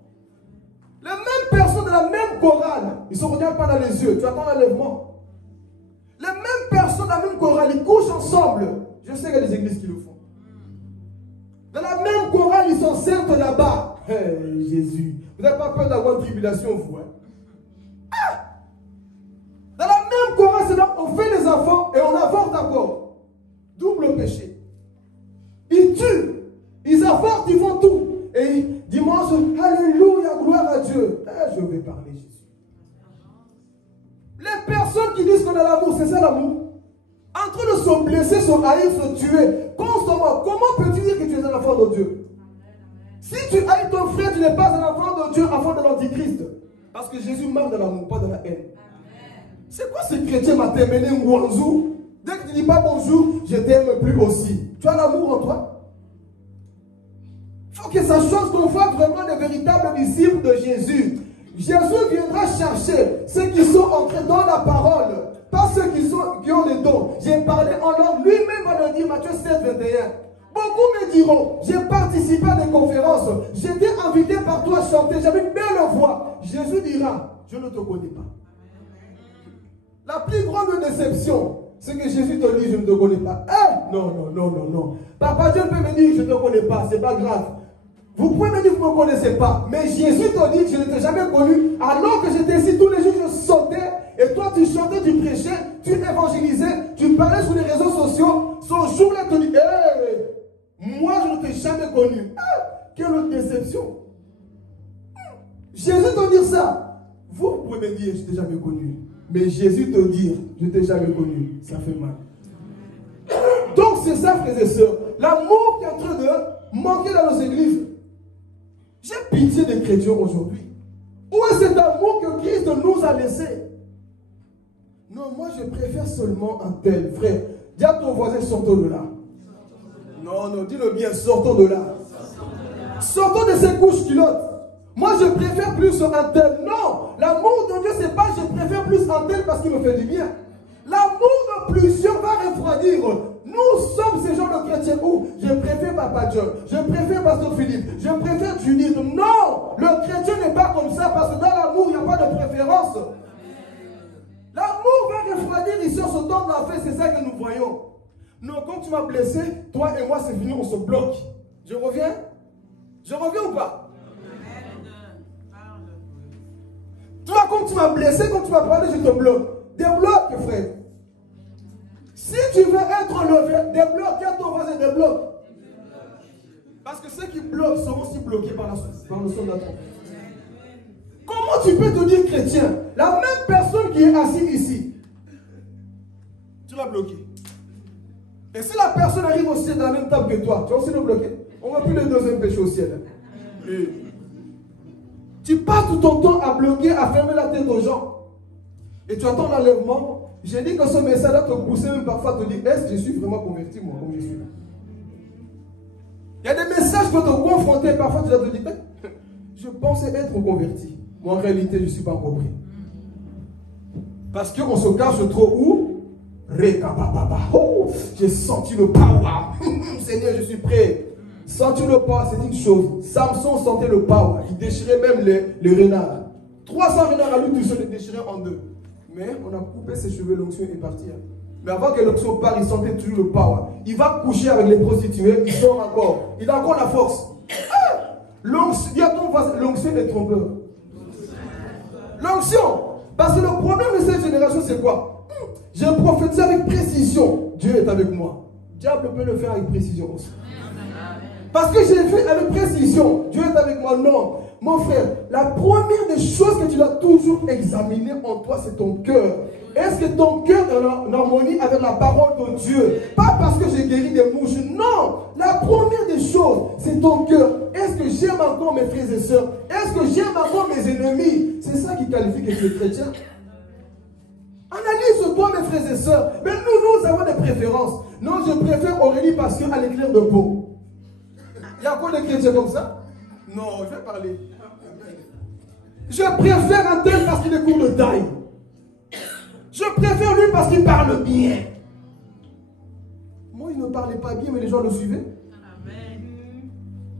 Les mêmes personnes de la même chorale, ils ne se regardent pas dans les yeux. Tu attends l'enlèvement. Les mêmes personnes de la même chorale, ils couchent ensemble. Je sais qu'il y a des églises qui le font. Dans la même chorale, ils sont certes là-bas. Hey, Jésus. Vous n'avez pas peur d'avoir une tribulation, vous, hein? Dans la même chorale, c'est là on fait des enfants et on avorte encore. Double péché. Ils tuent, ils avortent, ils font tout. Et dimanche, alléluia, gloire à Dieu. Je vais parler, Jésus. Les personnes qui disent qu'on a l'amour, c'est ça l'amour? en train de se blesser, se haïr, se tuer constamment. Comment peux-tu dire que tu es un enfant de Dieu? Si tu haïs ton frère, tu n'es pas un enfant de Dieu, enfant de l'Antichrist. Parce que Jésus marche de l'amour, pas de la haine. C'est quoi ce chrétien m'a terminé Ngwanzou? Dès que tu ne dis pas bonjour, je t'aime plus aussi. Tu as l'amour en toi? Il faut que ça change, qu'on voit vraiment les véritables disciples de Jésus. Jésus viendra chercher ceux qui sont entrés dans la parole, pas ceux qui ont les dons. J'ai parlé en langue, lui-même va le dire, Matthieu 7, 21. Beaucoup me diront, j'ai participé à des conférences, j'étais invité par toi à chanter, j'avais une belle voix. Jésus dira, je ne te connais pas. La plus grande déception, c'est que Jésus te dit, je ne te connais pas. Non, non, non, non, non. Papa Dieu peut me dire, je ne te connais pas, c'est pas grave. Vous pouvez me dire que vous ne me connaissez pas, mais Jésus te dit que je ne t'ai jamais connu, alors que j'étais ici tous les jours, je chantais, et toi tu chantais, tu prêchais, tu évangélisais, tu parlais sur les réseaux sociaux. Ce jour-là, tu te dis, moi je ne t'ai jamais connu. Quelle déception. Jésus te dit ça. Vous pouvez me dire, je ne t'ai jamais connu. Mais Jésus te dit, je ne t'ai jamais connu. Ça fait mal. Donc c'est ça, frères et sœurs. L'amour qui est en train de manquer dans nos églises. J'ai pitié des chrétiens aujourd'hui. Où est cet amour que Christ nous a laissé? Non, moi je préfère seulement un tel. Frère, dis à ton voisin, sortons de là. Non, non, dis-le bien, sortons de là. Sortons de ces couches culottes. Moi je préfère plus un tel. Non, l'amour de Dieu c'est pas je préfère plus un tel parce qu'il me fait du bien. L'amour de plusieurs va refroidir. Nous sommes ces gens de chrétiens où je préfère Papa John, je préfère Pasteur Philippe, je préfère Judith. Non, le chrétien n'est pas comme ça parce que dans l'amour, il n'y a pas de préférence. L'amour va refroidir ici, on se tombe dans la face, c'est ça que nous voyons. Non, quand tu m'as blessé, toi et moi, c'est fini, on se bloque. Je reviens? Je reviens ou pas? Toi, quand tu m'as blessé, quand tu m'as parlé, je te bloque. Débloque, frère. Si tu veux être levé, débloque, il y a ton voisin, débloque. Parce que ceux qui bloquent seront aussi bloqués par le son de la trompette. Comment tu peux te dire chrétien? La même personne qui est assise ici, tu l'as bloqué. Et si la personne arrive au ciel dans la même table que toi, tu vas aussi le bloquer. On ne va plus le deuxième péché au ciel. Et tu passes tout ton temps à bloquer, à fermer la tête aux gens. Et tu attends l'enlèvement. J'ai dit que ce message va te pousser même parfois à te dire, est-ce que je suis vraiment converti, moi, comme je suis là? Il y a des messages qui vont te confronter, parfois tu vas te dire, je pensais être converti. Moi, en réalité, je ne suis pas encore pris. Parce qu'on se cache trop où? Oh, j'ai senti le power. Seigneur, je suis prêt. Sentir le power, c'est une chose. Samson sentait le power. Il déchirait même les renards. 300 renards à lui tout seul, les déchirait en deux. Mais on a coupé ses cheveux, l'onction est partie. Mais avant que l'onction parte, il sentait toujours le power. Il va coucher avec les prostituées, il sort encore. Il a encore la force. L'onction est trompeur. L'onction. Parce que le problème de cette génération, c'est quoi? Je prophétise avec précision. Dieu est avec moi. Le diable peut le faire avec précision aussi. Parce que j'ai fait avec précision. Dieu est avec moi. Non. Mon frère, la première des choses que tu dois toujours examiner en toi, c'est ton cœur. Est-ce que ton cœur est en harmonie avec la parole de Dieu? Pas parce que j'ai guéri des mouches. Non. La première des choses, c'est ton cœur. Est-ce que j'aime encore mes frères et sœurs? Est-ce que j'aime encore mes ennemis? C'est ça qui qualifie que tu es chrétien. Analyse-toi, mes frères et sœurs. Mais nous avons des préférences. Non, je préfère Aurélie parce qu'elle est claire de peau. Il y a encore des chrétiens comme ça? Non, je vais parler. Je préfère un tel parce qu'il est court de taille. Je préfère lui parce qu'il parle bien. Moi, il ne parlait pas bien, mais les gens le suivaient.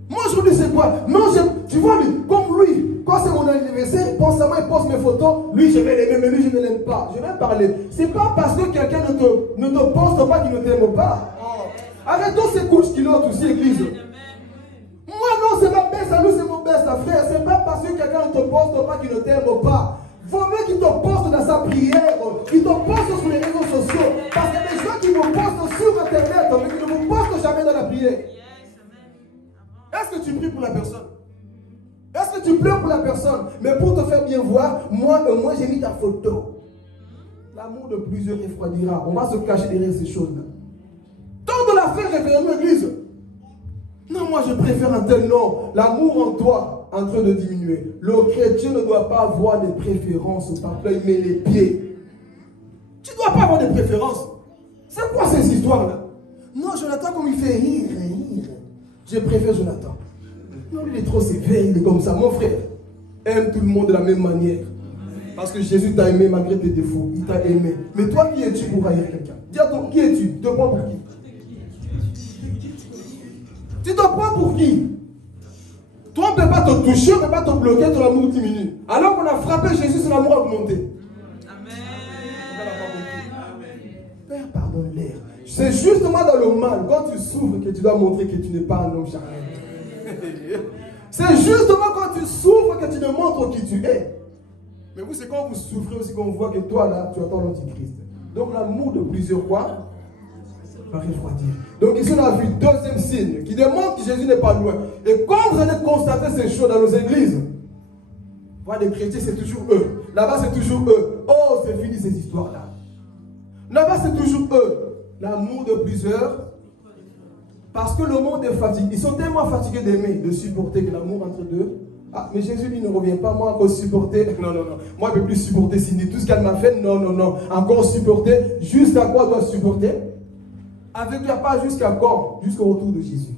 Moi, je me dis, c'est quoi? Non, tu vois, lui, comme lui, quand c'est mon anniversaire, il pense à moi, il poste mes photos. Lui, je vais l'aimer, mais lui, je ne l'aime pas. Je vais parler. C'est pas parce que quelqu'un ne te poste pas qu'il ne t'aime pas. Arrêtons ces couches qu'il a aussi, église. Moi, non, c'est ma bête à lui, c'est mon bête à frère. C'est pas parce que quelqu'un ne te poste pas qu'il ne t'aime pas. Vaut mieux qu'il te poste dans sa prière, qu'il te poste sur les réseaux sociaux. Parce qu'il y a des gens qui vous postent sur Internet, mais qui ne vous postent jamais dans la prière. Est-ce que tu pries pour la personne? Est-ce que tu pleures pour la personne? Mais pour te faire bien voir, moi j'ai mis ta photo. La l'amour de plusieurs refroidira. On va se cacher derrière ces choses-là. Tant de la faire révéler l'église. Non, moi je préfère un tel nom. L'amour en toi en train de diminuer. Le chrétien ne doit pas avoir des préférences par là, il met les pieds. Tu ne dois pas avoir des préférences. C'est quoi ces histoires-là? Non, Jonathan, comme il fait rire. Je préfère Jonathan. Non, il est trop sévère, il est comme ça. Mon frère, aime tout le monde de la même manière. Parce que Jésus t'a aimé malgré tes défauts. Il t'a aimé. Mais toi, qui es-tu pour haïr quelqu'un? Dis à toi, qui es-tu? Tu te prends pour qui? Tu te prends pour qui? Toi, on ne peut pas te toucher, on ne peut pas te bloquer, ton amour diminue. Alors qu'on a frappé Jésus, son amour a augmenté. Père, pardonne-les. C'est justement dans le mal, quand tu souffres, que tu dois montrer que tu n'es pas un homme charnel. C'est justement quand tu souffres que tu ne montres qui tu es. Mais vous, c'est quand vous souffrez aussi qu'on voit que toi, là, tu attends l'antichrist. Donc l'amour de plusieurs quoi va refroidir. Donc ici, on a vu deuxième signe qui démontre que Jésus n'est pas loin. Et quand vous allez constater ces choses dans nos églises, voilà, les chrétiens, c'est toujours eux. Là-bas, c'est toujours eux. Oh, c'est fini ces histoires-là. Là-bas, c'est toujours eux. L'amour de plusieurs. Parce que le monde est fatigué. Ils sont tellement fatigués d'aimer, de supporter que l'amour entre deux. Ah, mais Jésus, lui, ne revient pas. Moi, encore supporter. Non. Moi, je ne peux plus supporter Cindy. Tout ce qu'elle m'a fait, non. Encore supporter. Jusqu'à quoi doit supporter? Avec la pas jusqu'à quand? Jusqu'au retour de Jésus.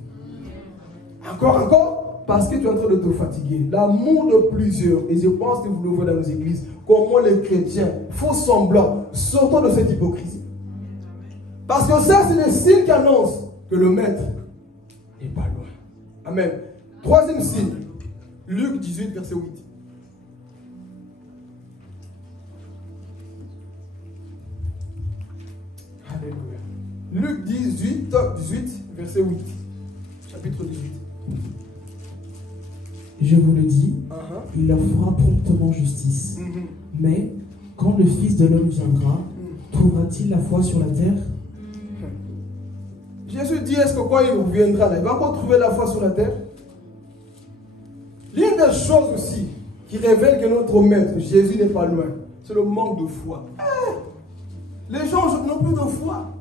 Encore. Parce que tu es en train de te fatiguer. L'amour de plusieurs. Et je pense que vous le voyez dans nos églises. Comment les chrétiens font semblant. Sortons de cette hypocrisie. Parce que ça, c'est des signes qui annoncent que le maître n'est pas loin. Amen. Troisième signe. Luc 18, verset 8. Alléluia. Luc 18, verset 8. Chapitre 18. Je vous le dis, il leur fera promptement justice. Mais quand le Fils de l'homme viendra, trouvera-t-il la foi sur la terre? Jésus dit, est-ce que quand il reviendra là, il va encore trouver la foi sur la terre? L'une des choses aussi qui révèle que notre maître, Jésus n'est pas loin, c'est le manque de foi. Les gens n'ont plus de foi.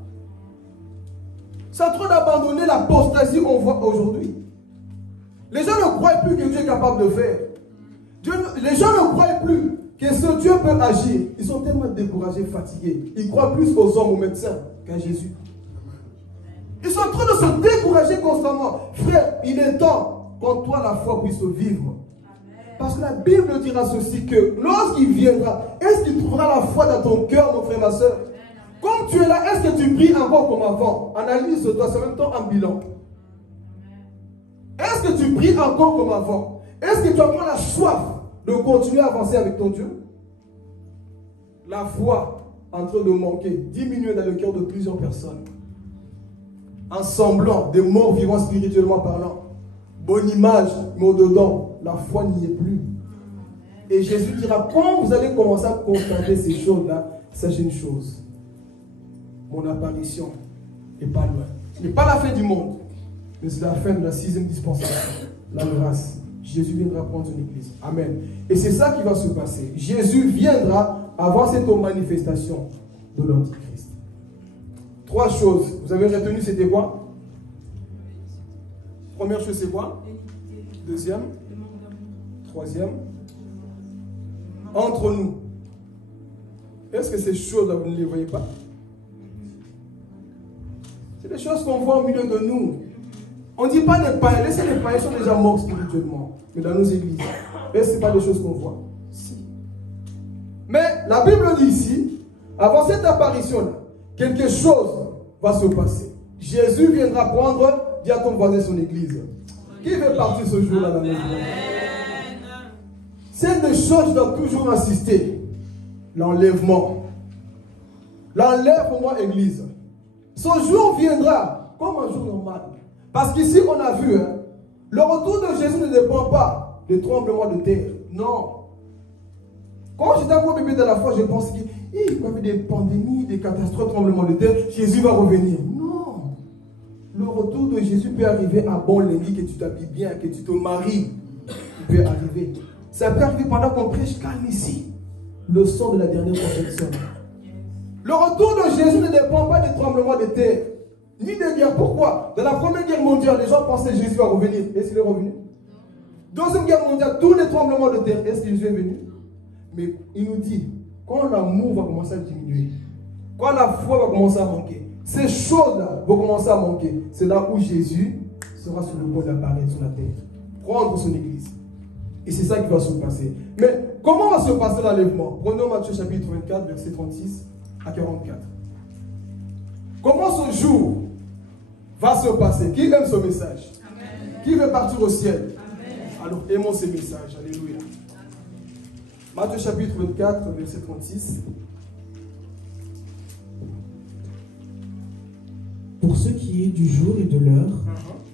C'est en train d'abandonner l'apostasie qu'on voit aujourd'hui. Les gens ne croient plus que Dieu est capable de faire. Les gens ne croient plus que ce Dieu peut agir. Ils sont tellement découragés, fatigués. Ils croient plus aux hommes, aux médecins qu'à Jésus. Ils sont en train de se décourager constamment. Frère, il est temps qu'en toi la foi puisse vivre. Parce que la Bible dira ceci, que lorsqu'il viendra, est-ce qu'il trouvera la foi dans ton cœur, mon frère, ma soeur? Comme tu es là, est-ce que tu pries encore comme avant? Analyse-toi, c'est en même temps un bilan. Est-ce que tu pries encore comme avant? Est-ce que tu as encore la soif de continuer à avancer avec ton Dieu? La foi en train de manquer, diminuer dans le cœur de plusieurs personnes. Un semblant de morts vivants spirituellement parlant. Bonne image, mais au-dedans, la foi n'y est plus. Et Jésus dira, quand vous allez commencer à constater ces choses-là, sachez une chose. Mon apparition n'est pas loin. Ce n'est pas la fin du monde, mais c'est la fin de la 6e dispensation. La grâce. Jésus viendra prendre son église. Amen. Et c'est ça qui va se passer. Jésus viendra avant cette manifestation de l'Antichrist. 3 choses. Vous avez retenu, c'était quoi? Première chose, c'est quoi? Deuxième? Troisième? Entre nous. Est-ce que ces choses-là, vous ne les voyez pas? C'est des choses qu'on voit au milieu de nous. On ne dit pas les païens. Laissez les païens, sont déjà morts spirituellement. Mais dans nos églises. Et ce n'est pas des choses qu'on voit. Si. Mais la Bible dit ici, avant cette apparition-là, quelque chose va se passer. Jésus viendra prendre, dit à ton voisin, son église. Qui veut partir ce jour-là dans notre vie? C'est des choses, je dois toujours insister. L'enlèvement. L'enlèvement, église. Ce jour viendra comme un jour normal. Parce qu'ici, on a vu, le retour de Jésus ne dépend pas des tremblements de terre. Non. Quand j'étais encore bébé de la foi, je pensais qu'il y avait des pandémies, des catastrophes, tremblements de terre. Jésus va revenir. Non. Le retour de Jésus peut arriver à bon lundi, que tu t'habilles bien, que tu te maries. Il peut arriver. Ça peut arriver pendant qu'on prêche calme ici. Le son de la dernière protection. Le retour de Jésus ne dépend pas des tremblements de terre, ni des guerres. Pourquoi? Dans la première guerre mondiale, les gens pensaient que Jésus va revenir. Est-ce qu'il est revenu? Deuxième guerre mondiale, tous les tremblements de terre, est-ce que Jésus est venu? Mais il nous dit, quand l'amour va commencer à diminuer, quand la foi va commencer à manquer, ces choses-là vont commencer à manquer. C'est là où Jésus sera sur le point d'apparaître sur la terre, prendre son église. Et c'est ça qui va se passer. Mais comment va se passer l'enlèvement? Prenons Matthieu chapitre 24, verset 36 à 44. Comment ce jour va se passer? Qui aime ce message? Amen. Qui veut partir au ciel? Amen. Alors aimons ces messages. Alléluia. Matthieu chapitre 24, verset 36. Pour ce qui est du jour et de l'heure,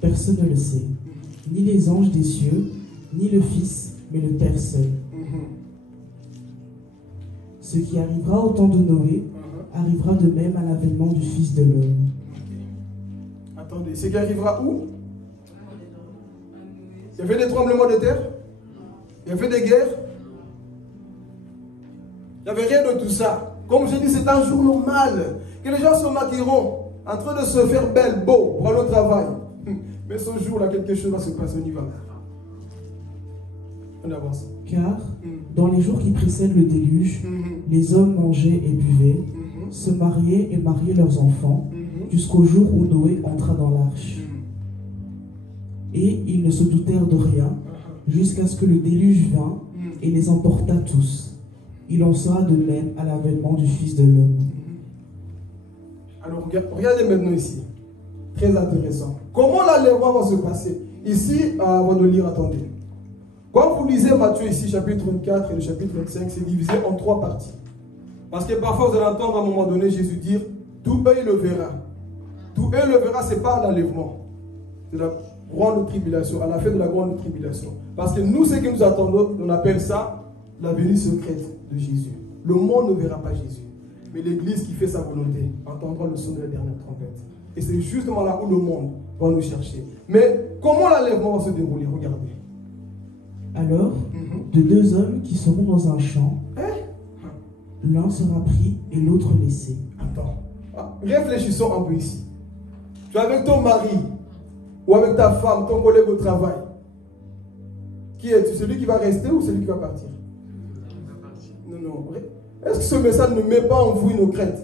personne ne le sait, ni les anges des cieux, ni le Fils, mais le Père seul. Ce qui arrivera au temps de Noé arrivera de même à l'avènement du Fils de l'homme. Attendez, ce qui arrivera où? Il y avait des tremblements de terre? Il y avait des guerres? Il n'y avait rien de tout ça. Comme je dis, c'est un jour normal. Que les gens se maquilleront en train de se faire belle, beau, pour aller au travail. Mais ce jour-là, quelque chose va se passer, on y va. On avance. Car, dans les jours qui précèdent le déluge, les hommes mangeaient et buvaient, se mariaient et mariaient leurs enfants, jusqu'au jour où Noé entra dans l'arche. Et ils ne se doutèrent de rien, jusqu'à ce que le déluge vînt et les emporta tous. Il en sera de même à l'avènement du Fils de l'homme. Alors, regardez maintenant ici. Très intéressant. Comment l'enlèvement va se passer? Ici, avant de lire, attendez. Quand vous lisez Matthieu ici, chapitre 24 et le chapitre 25, c'est divisé en 3 parties. Parce que parfois, vous allez entendre à un moment donné Jésus dire, tout œil le verra. Tout œil le verra, c'est pas l'enlèvement. C'est la grande tribulation, à la fin de la grande tribulation. Parce que nous, ce que nous attendons, on appelle ça la venue secrète de Jésus. Le monde ne verra pas Jésus. Mais l'Église qui fait sa volonté entendra le son de la dernière trompette. Et c'est justement là où le monde va nous chercher. Mais comment l'enlèvement va se dérouler? Regardez. Alors, de 2 hommes qui seront dans un champ, l'un sera pris et l'autre laissé. Attends. Réfléchissons un peu ici. Tu es avec ton mari ou avec ta femme, ton collègue au travail. Qui es-tu? Celui qui va rester ou celui qui va partir? Non. Est-ce que ce message ne met pas en vous une crainte?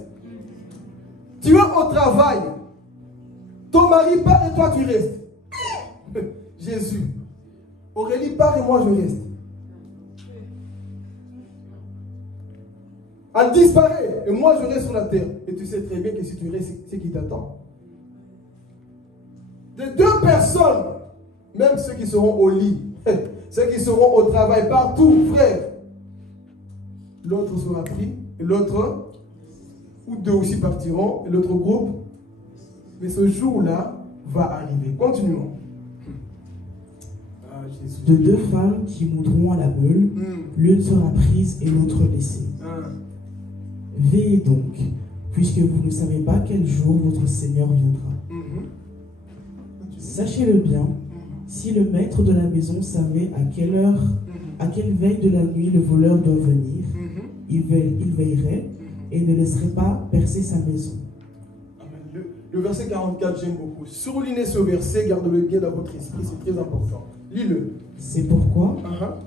Tu es au travail. Ton mari part et toi tu restes. Jésus. Aurélie part et moi je reste. Elle disparaît et moi je reste sur la terre. Et tu sais très bien que si tu restes, c'est qui t'attend. De 2 personnes, même ceux qui seront au lit, ceux qui seront au travail, partout, frère, l'autre sera pris et l'autre, ou 2 aussi partiront et l'autre groupe. Mais ce jour-là va arriver. Continuons. De 2 femmes qui moudront à la meule, l'une sera prise et l'autre laissée. Veillez donc, puisque vous ne savez pas quel jour votre Seigneur viendra. Sachez-le bien, si le maître de la maison savait à quelle heure, à quelle veille de la nuit le voleur doit venir, il veillerait et ne laisserait pas percer sa maison. Le verset 44, j'aime beaucoup. Soulignez ce verset, gardez-le bien dans votre esprit, c'est très important. Lis-le. C'est pourquoi,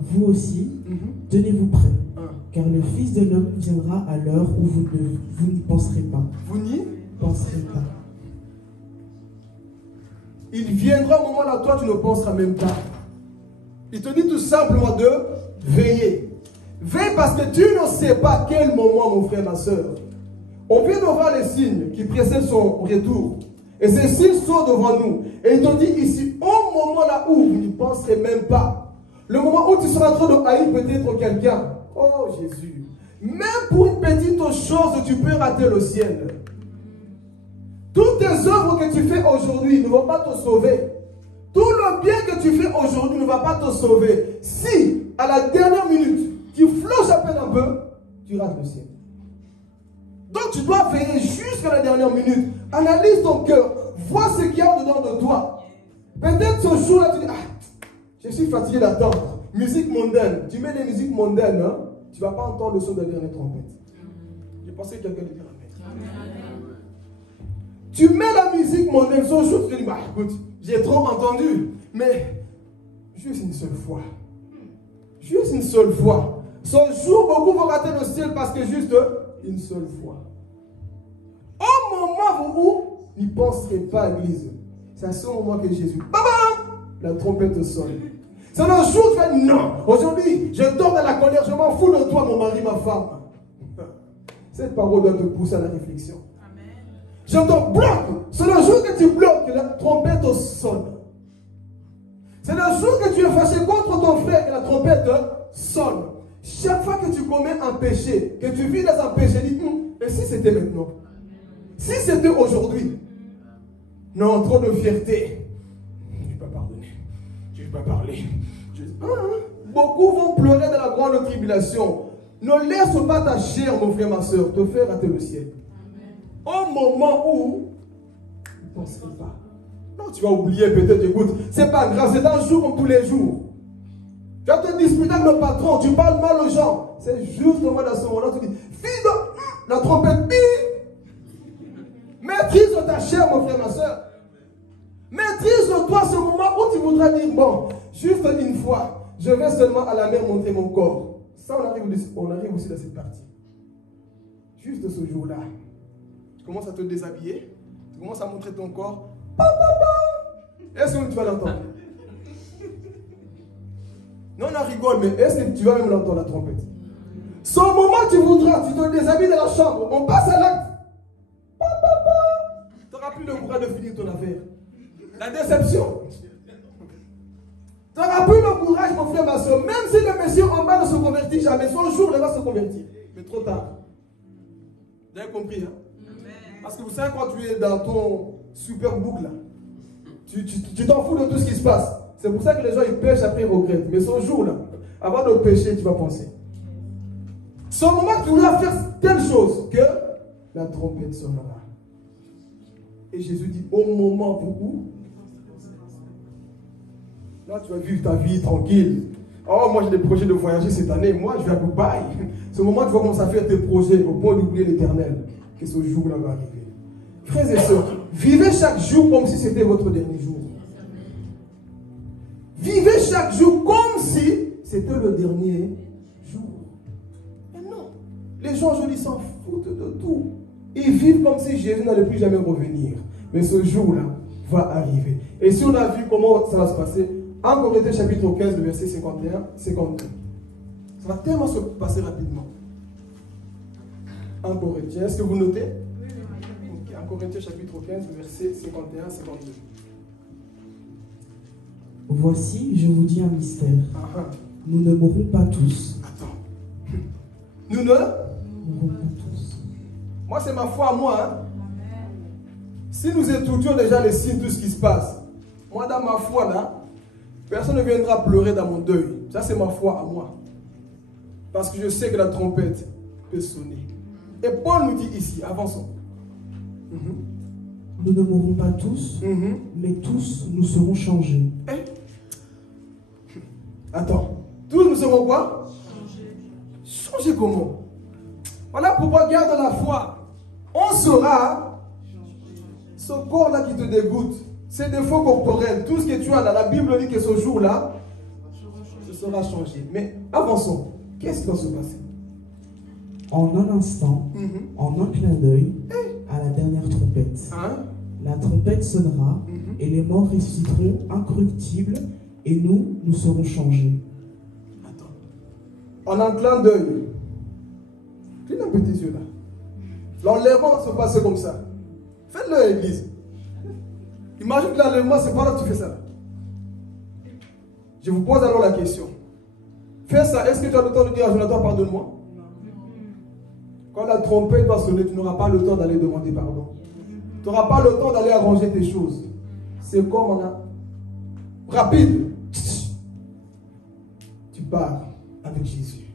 vous aussi, tenez-vous prêts, car le Fils de l'homme viendra à l'heure où vous n'y penserez pas. Vous n'y penserez pas. Il viendra au moment où toi tu ne penseras même pas. Il te dit tout simplement de veiller. Veille parce que tu ne sais pas quel moment, mon frère, ma soeur. On vient de voir les signes qui précèdent son retour. Et ces signes sont devant nous. Et il te dit ici, au moment là où vous n'y penserez même pas, le moment où tu seras en train de haïr peut-être quelqu'un. Oh Jésus. Même pour une petite chose, tu peux rater le ciel. Toutes tes œuvres que tu fais aujourd'hui ne vont pas te sauver. Tout le bien que tu fais aujourd'hui ne va pas te sauver. Si, à la dernière minute, tu flanches à peine un peu, tu rates le ciel. Donc tu dois veiller jusqu'à la dernière minute. Analyse ton cœur. Vois ce qu'il y a dedans de toi. Peut-être ce jour-là, tu dis, je suis fatigué d'attendre. Musique mondaine. Tu mets des musiques mondaines, hein? Tu ne vas pas entendre le son de la dernière trompette. J'ai pensé que quelqu'un allait dire amen. Tu mets la musique mondaine, ce jour, tu te dis, bah écoute, j'ai trop entendu, mais juste une seule fois. Juste une seule fois. Ce jour, beaucoup vont rater le ciel parce que juste une seule fois. Au moment où vous n'y penserez pas à l'église, c'est à ce moment que Jésus, bam, la trompette sonne. C'est le jour où tu fais, non, aujourd'hui, je dors dans la colère, je m'en fous de toi, mon mari, ma femme. Cette parole doit te pousser à la réflexion. Je te bloque. C'est le jour que tu bloques que la trompette sonne. C'est le jour que tu es fâché contre ton frère que la trompette sonne. Chaque fois que tu commets un péché, que tu vis dans un péché, dis, et si c'était maintenant? Si c'était aujourd'hui? Non, trop de fierté. Je ne vais pas pardonner. Je ne vais pas parler. Beaucoup vont pleurer dans la grande tribulation. Ne laisse pas ta chair, mon frère, ma soeur, te faire rater le ciel. Au moment où tu ne penseras pas. Non, tu vas oublier peut-être, écoute, c'est pas grave, c'est un jour comme tous les jours. Tu vas te disputer avec le patron, tu parles mal aux gens. C'est justement dans ce moment-là, tu dis, fille de la trompette, maîtrise ta chair, mon frère, ma soeur. Maîtrise-toi ce moment où tu voudras dire, bon, juste une fois, je vais seulement à la mer montrer mon corps. Ça, on arrive aussi dans cette partie. Juste ce jour-là, tu commences à te déshabiller, tu commences à montrer ton corps. Est-ce que tu vas l'entendre? Non, on en rigole, mais est-ce que tu vas même l'entendre, la trompette? Ce moment, tu voudras, tu te déshabilles dans la chambre, on passe à l'acte. Tu n'auras plus le courage de finir ton affaire. La déception. Tu n'auras plus le courage, mon frère, ma soeur. Même si le monsieur en bas ne se convertit jamais, son jour, il va se convertir. Mais trop tard. Vous avez compris, hein? Parce que vous savez, quand tu es dans ton super boucle, là, tu t'en fous de tout ce qui se passe. C'est pour ça que les gens, ils pêchent, après ils regrettent. Mais ce jour-là, avant de pêcher, tu vas penser. Ce moment, tu voudras faire telle chose que la trompette sonnera. Et Jésus dit, au moment où là, tu vas vivre ta vie tranquille. Oh, moi j'ai des projets de voyager cette année. Moi, je vais à Dubaï. Ce moment, tu vas commencer à faire tes projets au point d'oublier l'éternel. Que ce jour-là va arriver. Frères et sœurs, vivez chaque jour comme si c'était votre dernier jour. Vivez chaque jour comme si c'était le dernier jour. Mais non. Les gens aujourd'hui s'en foutent de tout. Ils vivent comme si Jésus n'allait plus jamais revenir. Mais ce jour-là va arriver. Et si on a vu comment ça va se passer, 1 Corinthiens chapitre 15, le verset 51-52. Ça va tellement se passer rapidement. 1 Corinthiens, est-ce que vous notez? Oui. 1 Corinthiens chapitre 15, le verset 51-52. Voici, je vous dis un mystère. Nous ne mourrons pas tous. Attends. Nous ne mourrons pas tous. Moi, c'est ma foi à moi. Hein? Si nous étudions déjà les signes, tout ce qui se passe, moi, dans ma foi, là, personne ne viendra pleurer dans mon deuil. Ça, c'est ma foi à moi. Parce que je sais que la trompette peut sonner. Et Paul nous dit ici, avançons. Nous ne mourrons pas tous, mais tous nous serons changés. Attends, tous nous serons quoi? Changés comment? Voilà pourquoi garde la foi. On sera ce corps-là qui te dégoûte, ces défauts corporels, tout ce que tu as là, la Bible dit que ce jour-là, ce sera changé. Mais avançons. Qu'est-ce qui va se passer? En un instant, en un clin d'œil, à la dernière trompette. La trompette sonnera et les morts ressusciteront incorruptibles et nous serons changés. Attends. En un clin d'œil. Cligne un peu tes yeux là. L'enlèvement se passe comme ça. Faites-le à l'église. Imagine que l'enlèvement, c'est pas là que tu fais ça. Je vous pose alors la question. Fais ça. Est-ce que tu as le temps de dire à Jonathan, pardonne-moi? Quand la trompette va sonner, tu n'auras pas le temps d'aller demander pardon. Tu n'auras pas le temps d'aller arranger tes choses. C'est comme on a. Rapide. Tu pars avec Jésus.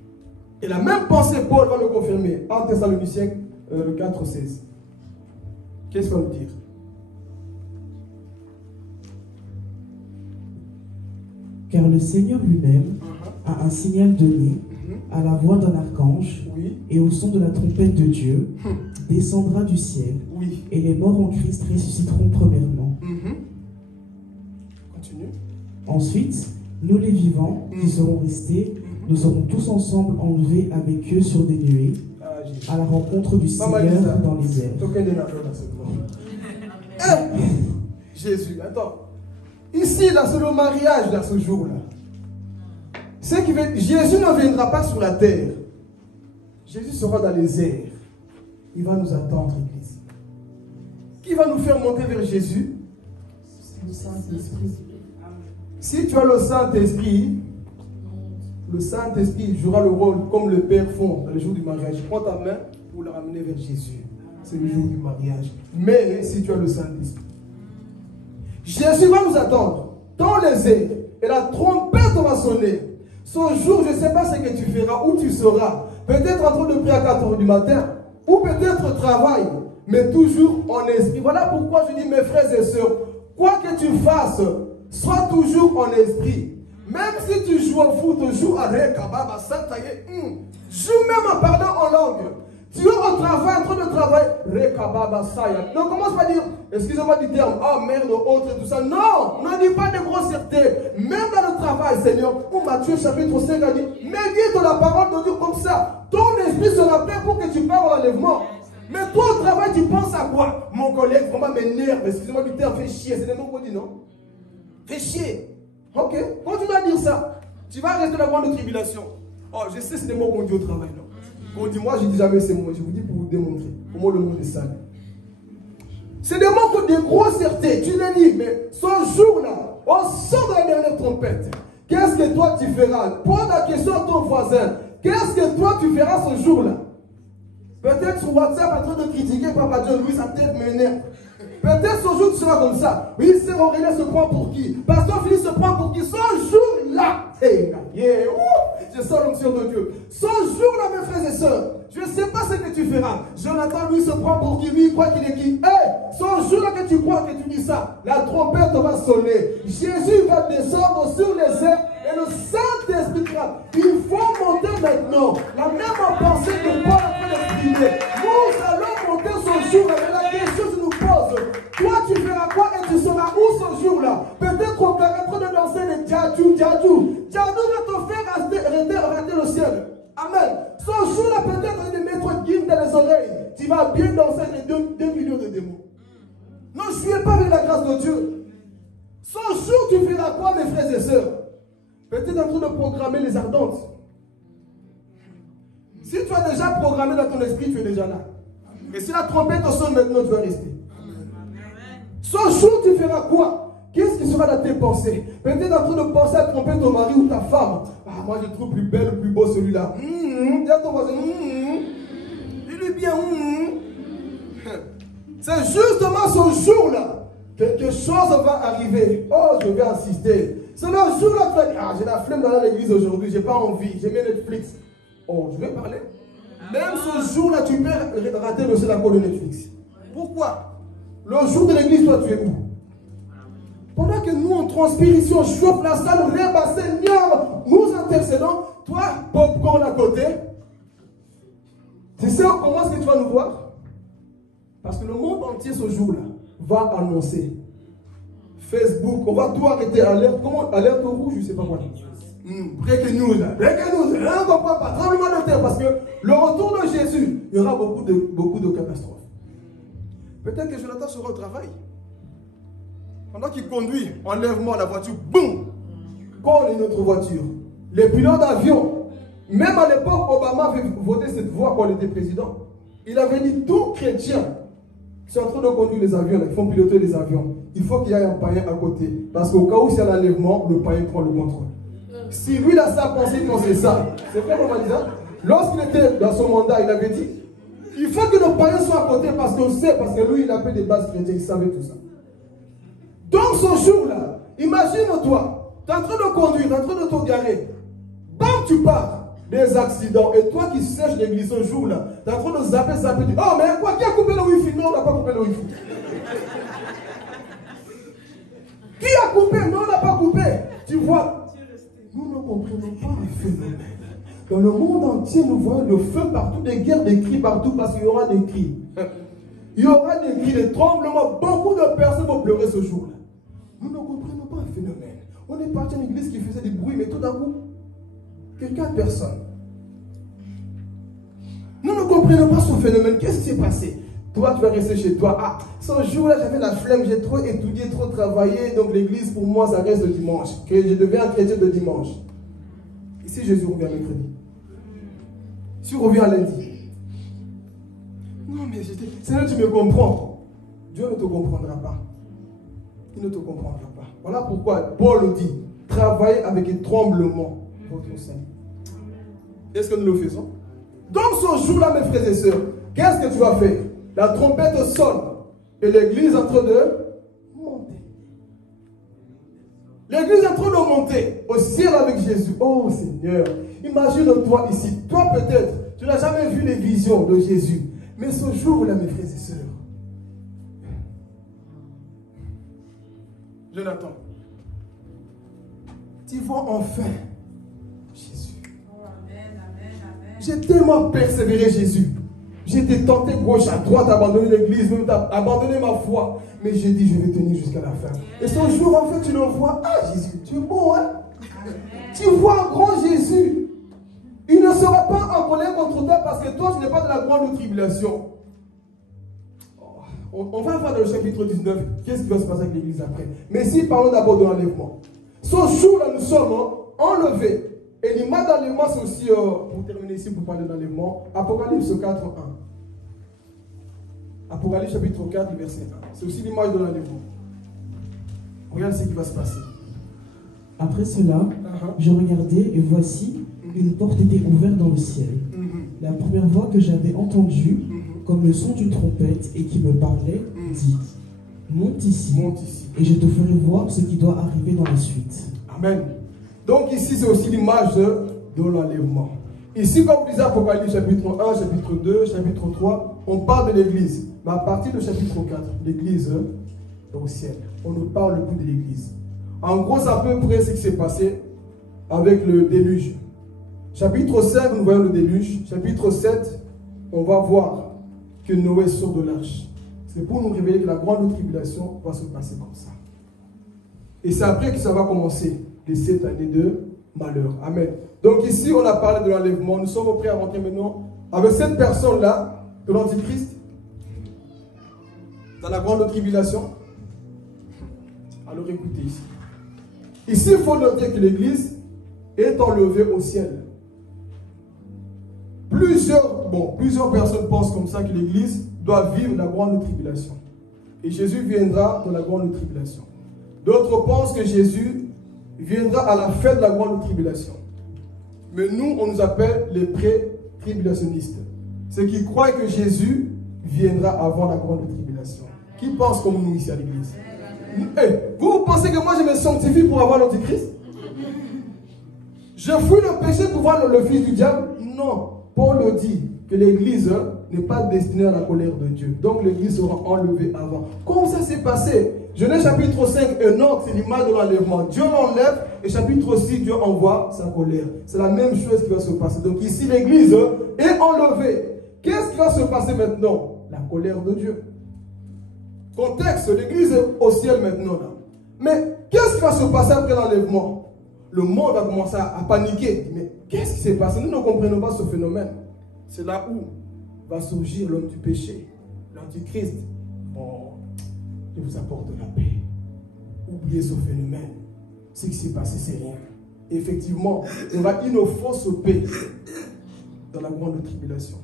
Et la même pensée, Paul va le confirmer. En Thessaloniciens 4:16. Qu'est-ce qu'on veut dire? Car le Seigneur lui-même a un signal donné, à la voix d'un archange, et au son de la trompette de Dieu, descendra du ciel, et les morts en Christ ressusciteront premièrement. Continue. Ensuite, nous les vivants qui serons restés, nous serons tous ensemble enlevés avec eux sur des nuées, à la rencontre du Seigneur dans les airs. Jésus, attends. Ici, là, c'est le mariage, là, ce jour-là. Jésus ne viendra pas sur la terre. Jésus sera dans les airs. Il va nous attendre, Église. Qui va nous faire monter vers Jésus? Le Saint-Esprit. Si tu as le Saint-Esprit jouera le rôle comme le Père font dans le jour du mariage. Prends ta main pour le ramener vers Jésus. C'est le jour du mariage. Mais si tu as le Saint-Esprit, Jésus va nous attendre dans les airs et la trompette va sonner. Ce jour, je ne sais pas ce que tu feras, où tu seras. Peut-être en train de prier à 4 h du matin, ou peut-être au travail, mais toujours en esprit. Voilà pourquoi je dis, mes frères et sœurs, quoi que tu fasses, sois toujours en esprit. Même si tu joues au foot, joue à Rekababa, joue même en parlant en langue. Tu es au travail, en train de travailler, Rekababa, Saya. Ne commence pas à dire, excusez-moi du terme, oh merde, autre et tout ça. Non, ne dis pas de grossièreté. Même dans le travail, Seigneur, Matthieu chapitre 5 a dit, médite la parole de Dieu comme ça. Ton esprit sera prêt pour que tu parles en enlèvement. Mais toi au travail, tu penses à quoi? Mon collègue vraiment m'énerve, excusez-moi du terme, fait chier. C'est des mots qu'on dit, non? Fait chier. Ok, continue à dire ça. Tu vas rester dans la grande tribulation. Oh, je sais, c'est des mots qu'on dit au travail, non? Qu'on dit, moi, je dis jamais ces mots. Je vous dis pour vous démontrer comment le monde est sale. C'est des mots que des grossièretés. Tu les dis, mais ce jour-là, au son de la dernière trompette, qu'est-ce que toi tu feras? Pose la question à ton voisin. Qu'est-ce que toi tu feras ce jour-là? Peut-être sur WhatsApp en train de critiquer Papa John, oui, ça peut-être m'énerve. Peut-être ce jour tu seras comme ça. Oui, Sœur Aurélie se prend pour qui? Pasteur Philippe se prend pour qui? Ce jour-là. Je sens l'onction de Dieu. Ce jour-là, mes frères et sœurs, je ne sais pas ce que tu feras. Jonathan, lui, se prend pour qui? Lui, il croit qu'il est qui? Ce jour-là que tu crois que tu dis ça, la trompette va sonner. Jésus va descendre sur les airs et le Saint-Esprit dira, il faut monter maintenant. La même pensée que Paul a fait d'exprimer. Nous allons monter ce jour-là. Mais la question se nous pose, toi tu feras quoi et tu seras où ce jour-là? Peut-être qu'on permettra de danser les djadjou. Djadjou va te faire rater le ciel. Amen. Ce jour-là, peut-être de mettre guime dans les oreilles. Tu vas bien danser les 2 millions de démons. Ne jouez pas avec la grâce de Dieu. Ce jour, tu feras quoi, mes frères et sœurs? Peut-être en train de programmer les ardentes. Si tu as déjà programmé dans ton esprit, tu es déjà là. Et si la trompette sonne maintenant, tu vas rester. Ce jour, tu feras quoi? Qu'est-ce qui sera dans tes pensées? Peut-être en train de penser à tromper ton mari ou ta femme. Ah, moi je trouve plus belle, plus beau celui-là. Dis à ton voisin, dis-lui bien. C'est justement ce jour-là, quelque chose va arriver. Oh, je vais insister. C'est le jour-là que tu vas dire, ah, j'ai la flemme d'aller à l'église aujourd'hui, j'ai pas envie, j'ai mis Netflix. Oh, je vais parler. Même ce jour-là, tu peux rater le seul accord de Netflix. Pourquoi? Le jour de l'église, toi, tu es où? Pendant que nous, on transpire ici, on chauffe la salle, Réba, Seigneur, nous intercédons. Toi, popcorn à côté. Tu sais comment est-ce que tu vas nous voir? Parce que le monde entier, ce jour-là, va annoncer. Facebook, on va tout arrêter. Alerte, comment? Alerte au rouge, je ne sais pas quoi. Breaking news, là. Breaking news, on ne comprend pas. Tremblement de terre, parce que le retour de Jésus, il y aura beaucoup de catastrophes. Peut-être que Jonathan sera au travail. Pendant qu'il conduit, enlèvement à la voiture, boum, colle notre voiture. Les pilotes d'avion, même à l'époque, Obama avait voté cette voie quand il était président. Il avait dit, tout chrétien, qui sont en train de conduire les avions, ils font piloter les avions, il faut qu'il y ait un païen à côté. Parce qu'au cas où il y a l'enlèvement, le païen prend le contrôle. Si lui, il a sa pensée, il pensait ça. C'est vrai qu'on m'a dit ça. Lorsqu'il était dans son mandat, il avait dit, il faut que le païen soit à côté parce qu'on sait, parce que lui, il a fait des bases chrétiennes, il savait tout ça. Donc ce jour-là, imagine-toi, tu es en train de conduire, tu es en train de te garer. Bam, tu pars. Des accidents. Et toi qui sèches l'église ce jour-là, tu es en train de zapper. Tu dis, oh, mais quoi, qui a coupé le wifi? Non, on n'a pas coupé le wifi. Qui a coupé? Non, on n'a pas coupé. Tu vois, nous ne comprenons pas le phénomène. Dans le monde entier, nous voyons le feu partout, des guerres, des cris partout, parce qu'il y aura des cris. Il y aura des cris, des tremblements. Beaucoup de personnes vont pleurer ce jour-là. Nous ne comprenons pas un phénomène. On est parti à une église qui faisait des bruits, mais tout d'un coup, quelqu'un, personne. Nous ne comprenons pas ce phénomène. Qu'est-ce qui s'est passé? Toi, tu vas rester chez toi. Ah, ce jour-là, j'avais la flemme, j'ai trop étudié, trop travaillé. Donc l'église, pour moi, ça reste le dimanche. Que je deviens un chrétien de dimanche. Et si Jésus revient mercredi? Si on revient lundi? Non, mais Seigneur, tu me comprends. Dieu ne te comprendra pas. Il ne te comprendra pas. Voilà pourquoi Paul dit, travaillez avec un tremblement votre salut. Est-ce que nous le faisons? Donc ce jour-là, mes frères et sœurs, qu'est-ce que tu vas faire? La trompette sonne et l'église est en train de monter. L'église est en train de monter au ciel avec Jésus. Oh Seigneur, imagine-toi ici. Toi peut-être, tu n'as jamais vu les visions de Jésus. Mais ce jour-là, mes frères et sœurs, Jonathan, tu vois enfin Jésus. J'ai tellement persévéré Jésus. J'étais tenté gauche à droite, abandonner l'église, même abandonner ma foi. Mais j'ai dit, je vais tenir jusqu'à la fin. Et ce jour, en fait, tu le vois. Ah, Jésus, tu es beau, hein? Tu vois un grand Jésus. Il ne sera pas en colère contre toi parce que toi, tu n'es pas de la grande tribulation. On va voir dans le chapitre 19, qu'est-ce qui va se passer avec l'église après. Mais si, parlons d'abord de l'enlèvement. Ce jour-là, nous sommes enlevés. Et l'image d'enlèvement, c'est aussi, pour terminer ici, pour parler d'enlèvement, Apocalypse 4, 1. Apocalypse chapitre 4, verset 1. C'est aussi l'image de l'enlèvement. Regarde ce qui va se passer. Après cela, je regardais et voici, une porte était ouverte dans le ciel. La première voix que j'avais entendue, comme le son d'une trompette et qui me parlait, dit, monte ici, et je te ferai voir ce qui doit arriver dans la suite. Amen. Donc ici, c'est aussi l'image de l'enlèvement. Ici, comme disait Apocalypse chapitre 1, chapitre 2, chapitre 3, on parle de l'église. Mais à partir du chapitre 4, l'église est au ciel. On ne parle plus de l'église. En gros, c'est à peu près ce qui s'est passé avec le déluge. Chapitre 5, nous voyons le déluge. Chapitre 7, on va voir que Noé sort de l'arche. C'est pour nous révéler que la grande tribulation va se passer comme ça. Et c'est après que ça va commencer, les 7 années de malheur. Amen. Donc ici, on a parlé de l'enlèvement. Nous sommes prêts à rentrer maintenant avec cette personne-là, de l'Antichrist, dans la grande tribulation. Alors écoutez ici. Ici, il faut noter que l'Église est enlevée au ciel. Plusieurs personnes pensent comme ça que l'Église doit vivre la grande tribulation. Et Jésus viendra dans la grande tribulation. D'autres pensent que Jésus viendra à la fin de la grande tribulation. Mais nous, on nous appelle les pré-tribulationnistes. Ceux qui croient que Jésus viendra avant la grande tribulation. Qui pense comme nous ici à l'église? Vous pensez que moi je me sanctifie pour avoir l'Antichrist? Je fuis le péché pour voir le fils du diable? Non. Paul le dit que l'église n'est pas destinée à la colère de Dieu. Donc l'église sera enlevée avant. Comment ça s'est passé? Genèse chapitre 5, Enoch, c'est l'image de l'enlèvement. Dieu l'enlève et chapitre 6, Dieu envoie sa colère. C'est la même chose qui va se passer. Donc ici, l'église est enlevée. Qu'est-ce qui va se passer maintenant? La colère de Dieu. Contexte, l'église est au ciel maintenant. Là. Mais qu'est-ce qui va se passer après l'enlèvement? Le monde va commencer à paniquer. Mais qu'est-ce qui s'est passé? Nous ne comprenons pas ce phénomène. C'est là où va surgir l'homme du péché, l'Antichrist. Oh, il vous apporte la paix. Oubliez ce phénomène. Ce qui s'est passé, c'est rien. Et effectivement, il y aura une fausse paix dans la grande tribulation.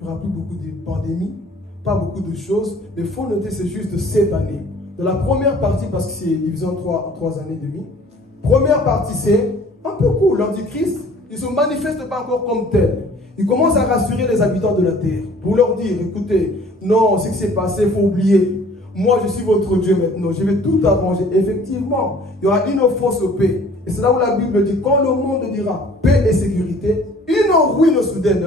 Il n'y aura plus beaucoup de pandémies, pas beaucoup de choses. Mais il faut noter, c'est juste 7 années. Dans la première partie, parce que c'est divisé en 3 années et demie, première partie, c'est un peu cool. L'Antichrist, il ne se manifeste pas encore comme tel. Il commence à rassurer les habitants de la terre pour leur dire, écoutez, non, ce qui s'est passé, il faut oublier. Moi, je suis votre Dieu maintenant. Je vais tout arranger. Effectivement, il y aura une fausse paix. Et c'est là où la Bible dit, quand le monde dira paix et sécurité, une ruine soudaine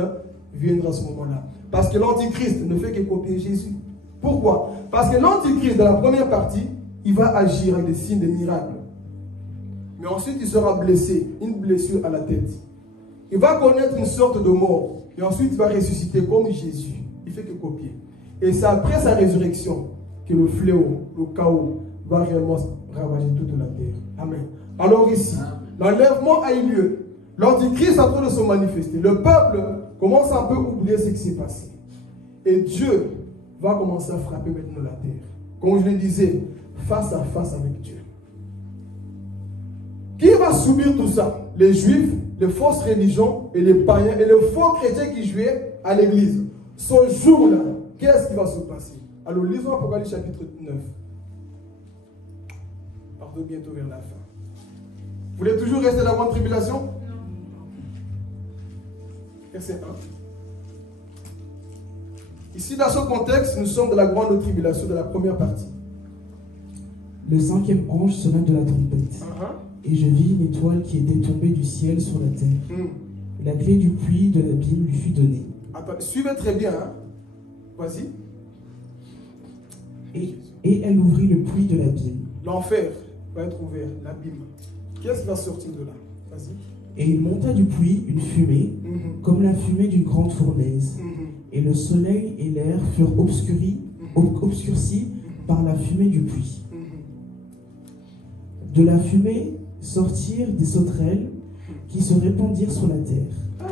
viendra à ce moment-là. Parce que l'Antichrist ne fait que copier Jésus. Pourquoi? Parce que l'Antichrist, dans la première partie, il va agir avec des signes, des miracles. Mais ensuite, il sera blessé, une blessure à la tête. Il va connaître une sorte de mort. Et ensuite, il va ressusciter comme Jésus. Il ne fait que copier. Et c'est après sa résurrection que le fléau, le chaos, va réellement ravager toute la terre. Amen. Alors ici, l'enlèvement a eu lieu. L'Antichrist est en train de se manifester. Le peuple commence un peu à oublier ce qui s'est passé. Et Dieu va commencer à frapper maintenant la terre. Comme je le disais, face à face avec Dieu. Qui va subir tout ça? Les Juifs, les fausses religions et les païens et les faux chrétiens qui jouaient à l'église. Ce jour-là, qu'est-ce qui va se passer? Alors lisons Apocalypse chapitre 9. Partons bientôt vers la fin. Vous voulez toujours rester dans la grande tribulation? Verset 1. Ici, dans ce contexte, nous sommes dans la grande tribulation de la première partie. Le 5e ange sonna de la trompette. Et je vis une étoile qui était tombée du ciel sur la terre. La clé du puits de l'abîme lui fut donnée. Attends, suivez très bien. Hein? Vas-y. Et elle ouvrit le puits de l'abîme. L'enfer va être ouvert, l'abîme. Qu'est-ce qui va sortir de là? Vas-y. Et il monta du puits une fumée, comme la fumée d'une grande fournaise. Et le soleil et l'air furent obscurcis par la fumée du puits. De la fumée sortirent des sauterelles qui se répandirent sur la terre.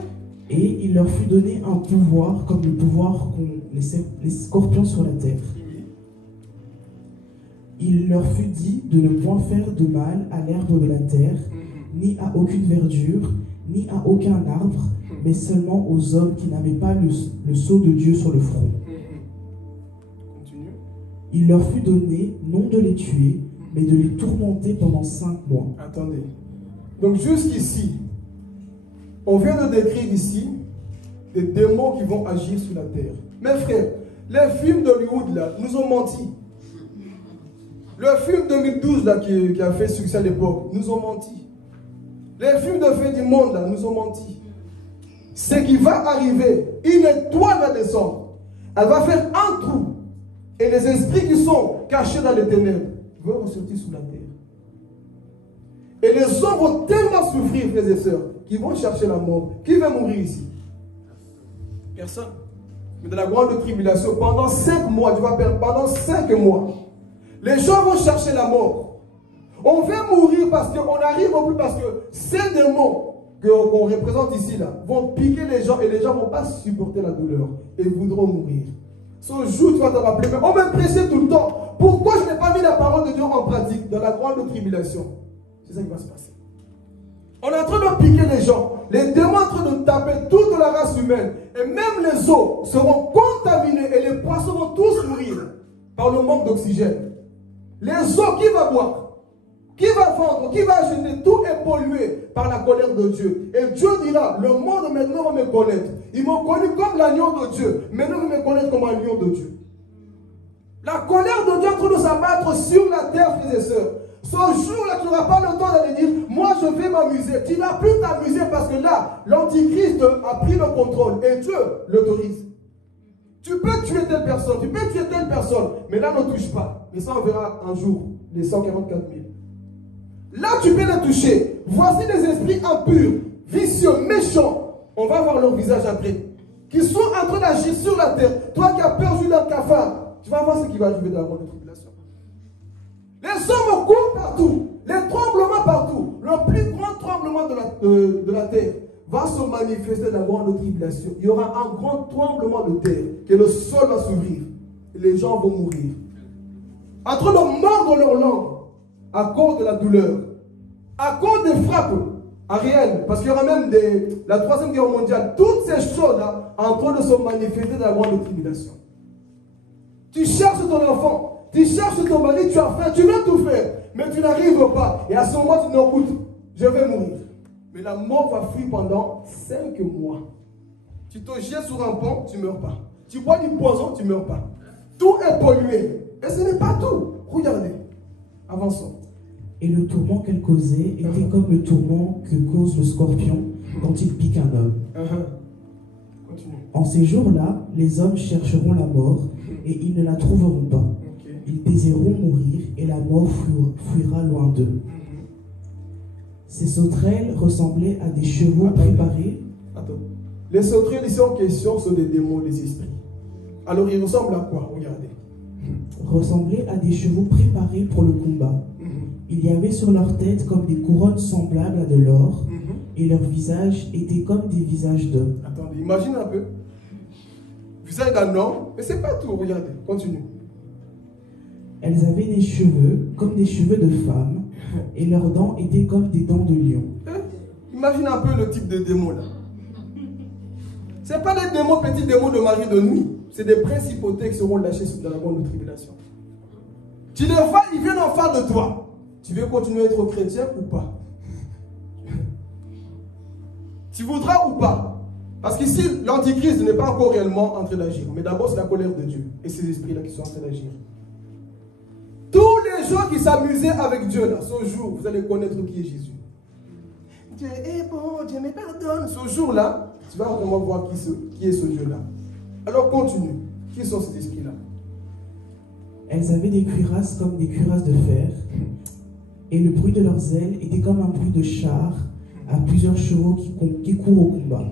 Et il leur fut donné un pouvoir comme le pouvoir qu'ont les scorpions sur la terre. Il leur fut dit de ne point faire de mal à l'herbe de la terre, ni à aucune verdure, ni à aucun arbre, mais seulement aux hommes qui n'avaient pas le sceau de Dieu sur le front. Il leur fut donné non de les tuer, mais de les tourmenter pendant 5 mois. Attendez. Donc jusqu'ici, on vient de décrire ici des démons qui vont agir sur la terre. Mes frères, les films d'Hollywood là nous ont menti. Le film 2012 là qui a fait succès à l'époque nous ont menti. Les films de fin du monde là nous ont menti. Ce qui va arriver, une étoile va descendre. Elle va faire un trou. Et les esprits qui sont cachés dans les ténèbres vont ressortir sous la terre. Et les hommes vont tellement souffrir, frères et sœurs, qu'ils vont chercher la mort. Qui va mourir ici? Personne. Mais dans la grande tribulation, pendant 5 mois, tu vas perdre pendant 5 mois, les gens vont chercher la mort. On va mourir parce qu'on n'arrive plus, parce que ces démons qu'on représente ici là, vont piquer les gens et les gens ne vont pas supporter la douleur et voudront mourir. Ce jour, tu vas te rappeler, mais on me prêchait tout le temps. Pourquoi je n'ai pas mis la parole de Dieu en pratique dans la grande tribulation? C'est ça qui va se passer. On est en train de piquer les gens. Les démons sont en train de taper toute la race humaine. Et même les eaux seront contaminées et les poissons vont tous mourir par le manque d'oxygène. Les eaux, qui va boire? Qui va vendre? Qui va acheter? Tout est pollué par la colère de Dieu. Et Dieu dira, le monde maintenant va me connaître. Ils m'ont connu comme l'agneau de Dieu. Maintenant, ils me connaissent comme un lion de Dieu. La colère de Dieu est en train de s'abattre sur la terre, frères et sœurs. Ce jour-là, tu n'auras pas le temps d'aller dire, moi je vais m'amuser. Tu n'as plus t'amuser parce que là, l'Antichrist a pris le contrôle et Dieu l'autorise. Tu peux tuer telle personne, tu peux tuer telle personne, mais là ne touche pas. Mais ça on verra un jour, les 144 000. Là tu peux les toucher. Voici des esprits impurs, vicieux, méchants. On va voir leur visage après. Qui sont en train d'agir sur la terre. Toi qui as perdu leur cafard, tu vas voir ce qui va arriver dans la grande tribulation. Les hommes courent partout, les tremblements partout. Le plus grand tremblement de la terre va se manifester dans la grande tribulation. Il y aura un grand tremblement de terre, que le sol va s'ouvrir et les gens vont mourir. En train de mordre leur langue à cause de la douleur, à cause des frappes réelles, parce qu'il y aura même la 3e guerre mondiale. Toutes ces choses-là en train de se manifester dans la grande tribulation. Tu cherches ton enfant, tu cherches ton mari, tu as faim, tu veux tout faire, mais tu n'arrives pas. Et à ce moment, tu dis non, écoute, je vais mourir. Mais la mort va fuir pendant 5 mois. Tu te jettes sur un pont, tu ne meurs pas. Tu bois du poison, tu ne meurs pas. Tout est pollué. Et ce n'est pas tout. Regardez. Avançons. Et le tourment qu'elle causait était comme le tourment que cause le scorpion quand il pique un homme. Continue. En ces jours-là, les hommes chercheront la mort et ils ne la trouveront pas. Ils désireront mourir et la mort fuira loin d'eux. Ces sauterelles ressemblaient à des chevaux préparés Attends. Les sauterelles ici en question sont des démons, des esprits. Alors ils ressemblent à quoi? Regardez. Ressemblaient à des chevaux préparés pour le combat. Il y avait sur leur tête comme des couronnes semblables à de l'or, et leurs visages étaient comme des visages d'hommes. Attendez, imagine un peu. Visage d'un homme, mais c'est pas tout, regardez, continue. Elles avaient des cheveux comme des cheveux de femmes, et leurs dents étaient comme des dents de lion. Imagine un peu le type de démon là. C'est pas des démons, petits démons de Marie de nuit. C'est des principautés qui seront lâchés dans la grande tribulation. Tu les vois, ils viennent en face de toi. Tu veux continuer à être chrétien ou pas? Tu voudras ou pas? Parce qu'ici, l'antichrist n'est pas encore réellement en train d'agir. Mais d'abord, c'est la colère de Dieu et ces esprits-là qui sont en train d'agir. Tous les gens qui s'amusaient avec Dieu, là, ce jour, vous allez connaître qui est Jésus. Dieu est bon, Dieu me pardonne. Ce jour-là, tu vas vraiment voir qui est ce Dieu-là. Alors continue. Qui sont ces esprits-là? Elles avaient des cuirasses comme des cuirasses de fer, et le bruit de leurs ailes était comme un bruit de char à plusieurs chevaux qui courent au combat.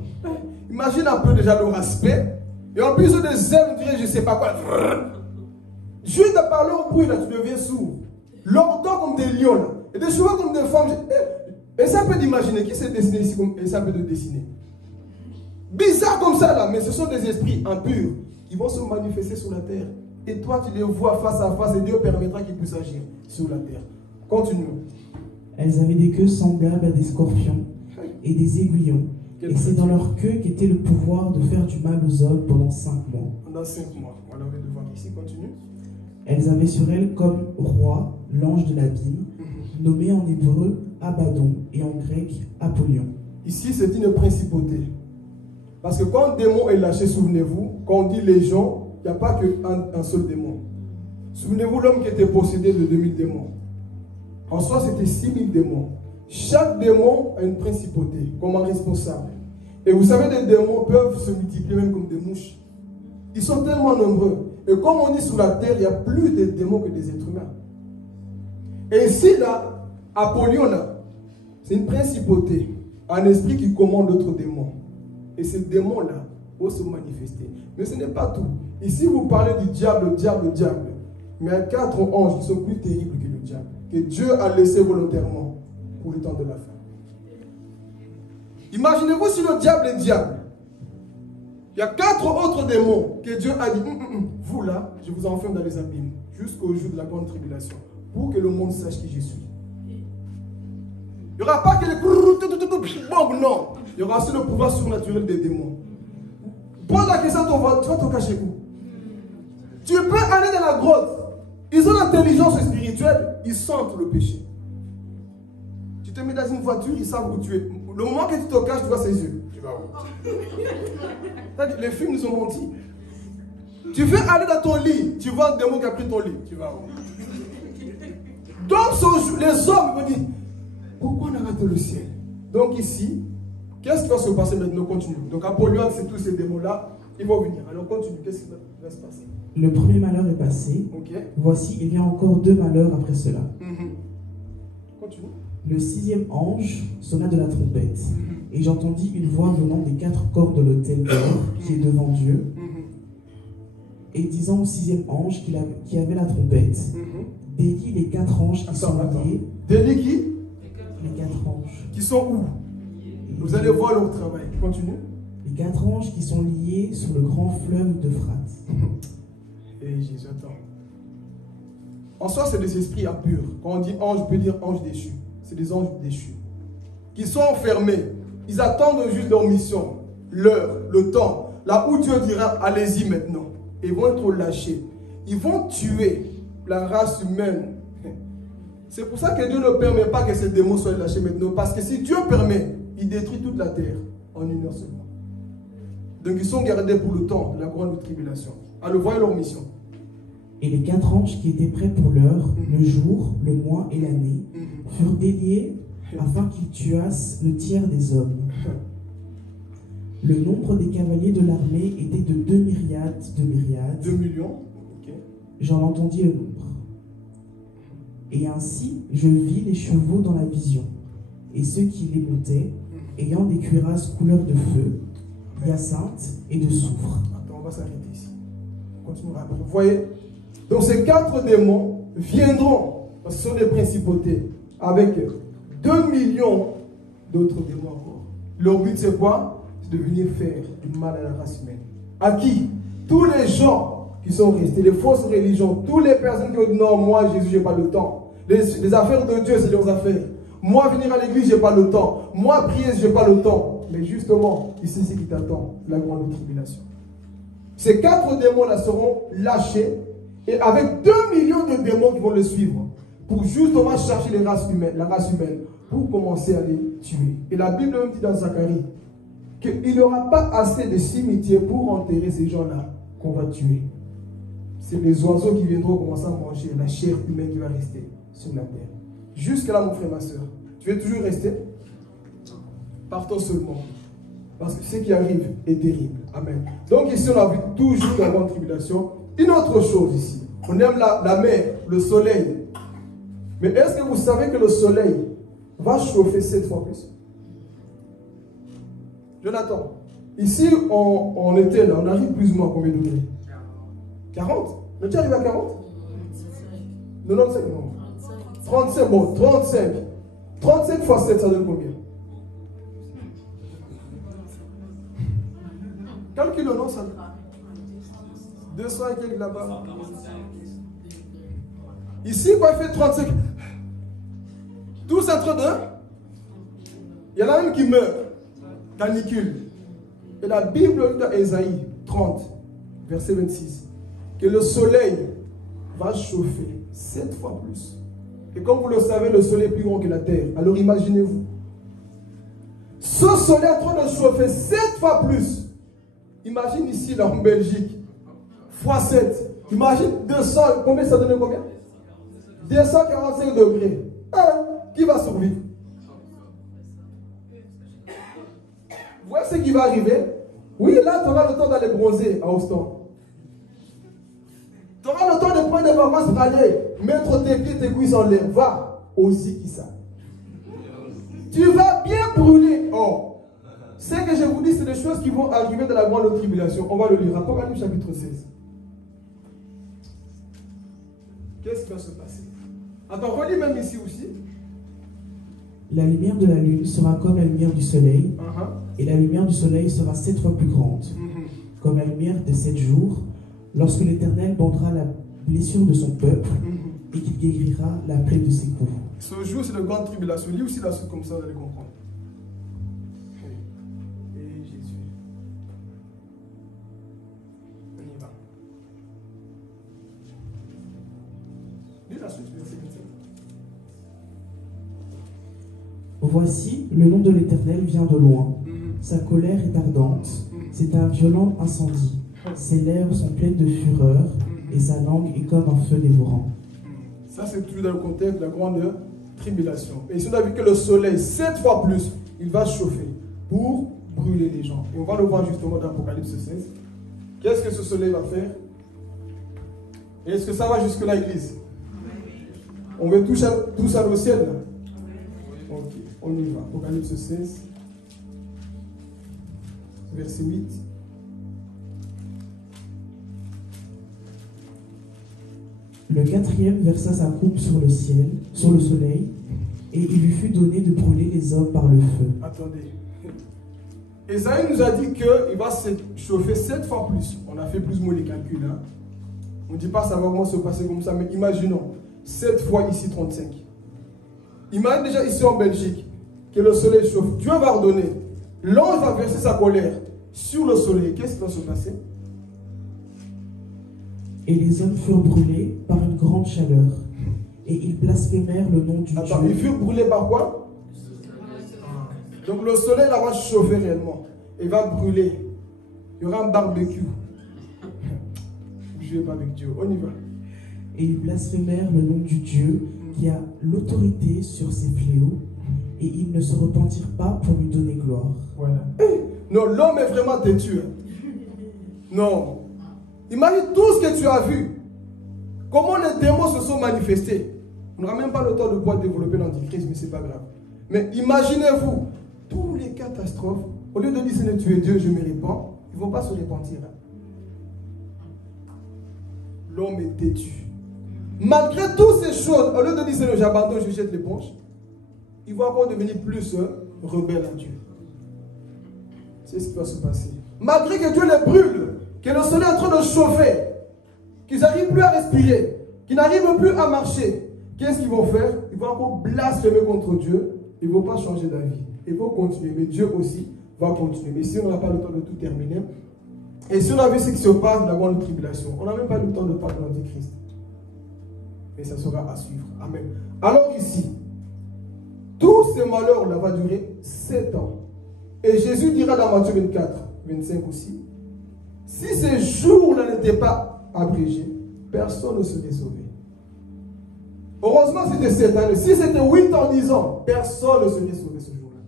Imagine un peu déjà leur aspect, et en plus des ailes, on dirait je ne sais pas quoi. Juste de parler au bruit, là, tu deviens sourd. Leurs dents comme des lions, là, et des chevaux comme des femmes. Et ça peut d'imaginer qui s'est dessiné ici, et ça peut de dessiner. Bizarre comme ça, là, mais ce sont des esprits impurs qui vont se manifester sur la terre. Et toi, tu les vois face à face, et Dieu permettra qu'ils puissent agir sur la terre. Continue. Elles avaient des queues semblables à des scorpions et des aiguillons. Et c'est dans leur queue qu'était le pouvoir de faire du mal aux hommes pendant 5 mois. Pendant 5 mois. On avait de voir ici, continue. Elles avaient sur elles comme roi l'ange de l'abîme, nommé en hébreu Abaddon et en grec Apollyon. Ici, c'est une principauté. Parce que quand un démon est lâché, souvenez-vous, quand on dit légion, il n'y a pas qu'un seul démon. Souvenez-vous l'homme qui était possédé de 2000 démons. En soi, c'était 6000 démons. Chaque démon a une principauté, comme un responsable. Et vous savez, les démons peuvent se multiplier même comme des mouches. Ils sont tellement nombreux. Et comme on dit sur la terre, il y a plus de démons que des êtres humains. Et ici, là, Apollyon, là, c'est une principauté, un esprit qui commande d'autres démons. Et ces démons-là vont se manifester. Mais ce n'est pas tout. Ici, vous parlez du diable. Mais il y a 4 anges qui sont plus terribles que le diable, que Dieu a laissé volontairement pour le temps de la fin. Imaginez-vous si le diable est diable. Il y a 4 autres démons que Dieu a dit, vous là, je vous enferme dans les abîmes, jusqu'au jour de la grande tribulation, pour que le monde sache qui je suis. Il n'y aura pas que les bombes, non. Il y aura aussi le pouvoir surnaturel des démons. Pose la question, tu vas te cacher où? Tu peux aller dans la grotte. Ils ont l'intelligence spirituelle, ils sentent le péché. Tu te mets dans une voiture, ils savent où tu es. Le moment que tu te caches, tu vois ses yeux. Tu vas où? Les films nous ont menti. Tu veux aller dans ton lit, tu vois un démon qui a pris ton lit. Tu vas où? Donc les hommes me disent, pourquoi on a raté le ciel? Donc ici, qu'est-ce qui va se passer maintenant? Continue. Donc Apollyon, c'est tous ces démons-là, ils vont venir. Alors continue, qu'est-ce qui va se passer? Le premier malheur est passé. Okay. Voici, il y a encore 2 malheurs après cela. Continue. Le 6e ange sonna de la trompette, et j'entendis une voix venant des 4 corps de l'autel d'or qui est devant Dieu, et disant au 6e ange qui avait la trompette, délie les 4 anges qui sont liés. Délie qui? Les 4 anges. Qui sont où? Vous allez voir leur travail. Continue. Les 4 anges qui sont liés sur le grand fleuve d'Euphrate. Et Jésus, attends. En soi, c'est des esprits impurs. Quand on dit ange, on peut dire ange déchu. C'est des anges déchus. Qui sont enfermés. Ils attendent juste leur mission, l'heure, le temps. Là où Dieu dira, allez-y maintenant. Ils vont être lâchés. Ils vont tuer la race humaine. C'est pour ça que Dieu ne permet pas que ces démons soient lâchés maintenant. Parce que si Dieu permet, il détruit toute la terre en 1 heure seulement. Donc ils sont gardés pour le temps de la grande tribulation. Alors voyez leur mission. Et les 4 anges qui étaient prêts pour l'heure, le jour, le mois et l'année, furent déliés afin qu'ils tuassent le tiers des hommes. Le nombre des cavaliers de l'armée était de 2 myriades de myriades. 2 millions. Okay. J'en entendis le nombre. Et ainsi, je vis les chevaux dans la vision, et ceux qui les montaient, ayant des cuirasses couleur de feu, hyacinthe et de soufre. Attends, on va s'arrêter ici. On continuera après. Vous voyez? Donc ces 4 démons viendront, parce que ce sont des principautés, avec 2 millions d'autres démons encore. Leur but c'est quoi? C'est de venir faire du mal à la race humaine. À qui? Tous les gens qui sont restés, les fausses religions, toutes les personnes qui ont dit non, moi Jésus, j'ai pas le temps. Les affaires de Dieu, c'est leurs affaires. Moi, venir à l'église, j'ai pas le temps. Moi, prier, j'ai pas le temps. Mais justement, ici, c'est ce qui t'attend, la grande tribulation. Ces 4 démons-là seront lâchés, et avec 2 millions de démons qui vont le suivre, pour justement chercher la race humaine, pour commencer à les tuer. Et la Bible même dit dans Zacharie, qu'il n'y aura pas assez de cimetières pour enterrer ces gens-là qu'on va tuer. C'est les oiseaux qui viendront commencer à manger la chair humaine qui va rester sur la terre. Jusque là, mon frère, ma soeur, tu veux toujours rester? Partons seulement. Parce que ce qui arrive est terrible. Amen. Donc ici, on a vu toujours la grande tribulation. Une autre chose ici, on aime la mer, le soleil. Mais est-ce que vous savez que le soleil va chauffer 7 fois plus? Jonathan, ici, on était là, on arrive plus ou moins à combien de degrés? 40? On est arrivé à 40? 95, non. 35, bon, 35. 35 fois 7, ça donne combien? Calcule le nom, ça. 200 et quelques là-bas. Ici, quand il fait 35, tous en train de... Il y en a même qui meurt. Canicule. Et la Bible dans Ésaïe 30, verset 26, que le soleil va chauffer 7 fois plus. Et comme vous le savez, le soleil est plus grand que la terre. Alors imaginez-vous. Ce soleil est en train de chauffer 7 fois plus. Imagine ici, là, en Belgique, fois 7. Imagine 200, combien ça donne combien? 245 degrés. Qui va survivre? Vous voyez ce qui va arriver? Oui, là, tu auras le temps d'aller bronzer à Houston. Tu auras le temps de prendre des vacances pour aller mettre tes pieds, tes cuisses en l'air. Va au Zikissa. Tu vas bien brûler. Oh, ce que je vous dis, c'est des choses qui vont arriver dans la grande tribulation. On va le lire. Apocalypse chapitre 16. Qu'est-ce qui va se passer? Attends, relis même ici aussi. La lumière de la lune sera comme la lumière du soleil, et la lumière du soleil sera 7 fois plus grande, comme la lumière des 7 jours, lorsque l'Éternel bandera la blessure de son peuple, et qu'il guérira la plaie de ses coups. Ce jour, c'est la grande tribulation. Lis aussi la suite comme ça, vous allez comprendre. Et Jésus. On y va. Lis la suite, verset 27. Voici, le nom de l'Éternel vient de loin. Sa colère est ardente. C'est un violent incendie. Ses lèvres sont pleines de fureur et sa langue est comme un feu dévorant. Ça, c'est toujours dans le contexte de la grande tribulation. Et ici, on a vu que le soleil, 7 fois plus, il va chauffer pour brûler les gens. Et on va le voir justement dans Apocalypse 16. Qu'est-ce que ce soleil va faire? Et est-ce que ça va jusque-là, l'église? On veut tous aller au ciel, là? Ok, on y va. Apocalypse 16, verset 8. Le 4e versa sa coupe sur le ciel, sur le soleil, et il lui fut donné de brûler les hommes par le feu. Attendez. Esaïe nous a dit qu'il va se chauffer 7 fois plus. On a fait plus ou moins les calculs. Hein? On ne dit pas ça va vraiment se passer comme ça, mais imaginons 7 fois ici 35. Imagine déjà ici en Belgique que le soleil chauffe. Dieu va ordonner. L'ange va verser sa colère sur le soleil. Qu'est-ce qui va se passer? Et les hommes furent brûlés par une grande chaleur. Et ils blasphémèrent le nom du Dieu. Attends, ils furent brûlés par quoi? Donc le soleil là va chauffer réellement. Il va brûler. Il y aura un barbecue. Je ne vais pas avec Dieu. On y va. Et ils blasphémèrent le nom du Dieu qui a l'autorité sur ces fléaux. Et ils ne se repentirent pas pour lui donner gloire. Voilà. Non, l'homme est vraiment têtu. Non. Imagine tout ce que tu as vu. Comment les démons se sont manifestés. On n'aura même pas le temps de pouvoir développer l'antichrist, mais ce n'est pas grave. Mais imaginez-vous, Tous les catastrophes, au lieu de dire Seigneur, tu es Dieu, je me répands, ils ne vont pas se repentir. L'homme est têtu. Malgré toutes ces choses, au lieu de dire Seigneur, j'abandonne, je jette l'éponge, ils vont encore devenir plus rebelles à Dieu. C'est ce qui va se passer. Malgré que Dieu les brûle, que le soleil est en train de chauffer, qu'ils n'arrivent plus à respirer, qu'ils n'arrivent plus à marcher, qu'est-ce qu'ils vont faire? Ils vont encore blasphémer contre Dieu. Ils ne vont pas changer d'avis. Ils vont continuer. Mais Dieu aussi va continuer. Mais si on n'a pas le temps de tout terminer, et si on a vu ce qui se passe dans la grande tribulation, on n'a même pas le temps de parler de l'Antichrist. Mais ça sera à suivre. Amen. Alors ici, tous ces malheurs-là vont durer 7 ans. Et Jésus dira dans Matthieu 24, 25 aussi, si ces jours-là n'étaient pas abrégés, personne ne serait sauvé. Heureusement, c'était 7 ans. Si c'était 8 ans, 10 ans, personne ne serait sauvé ce jour-là.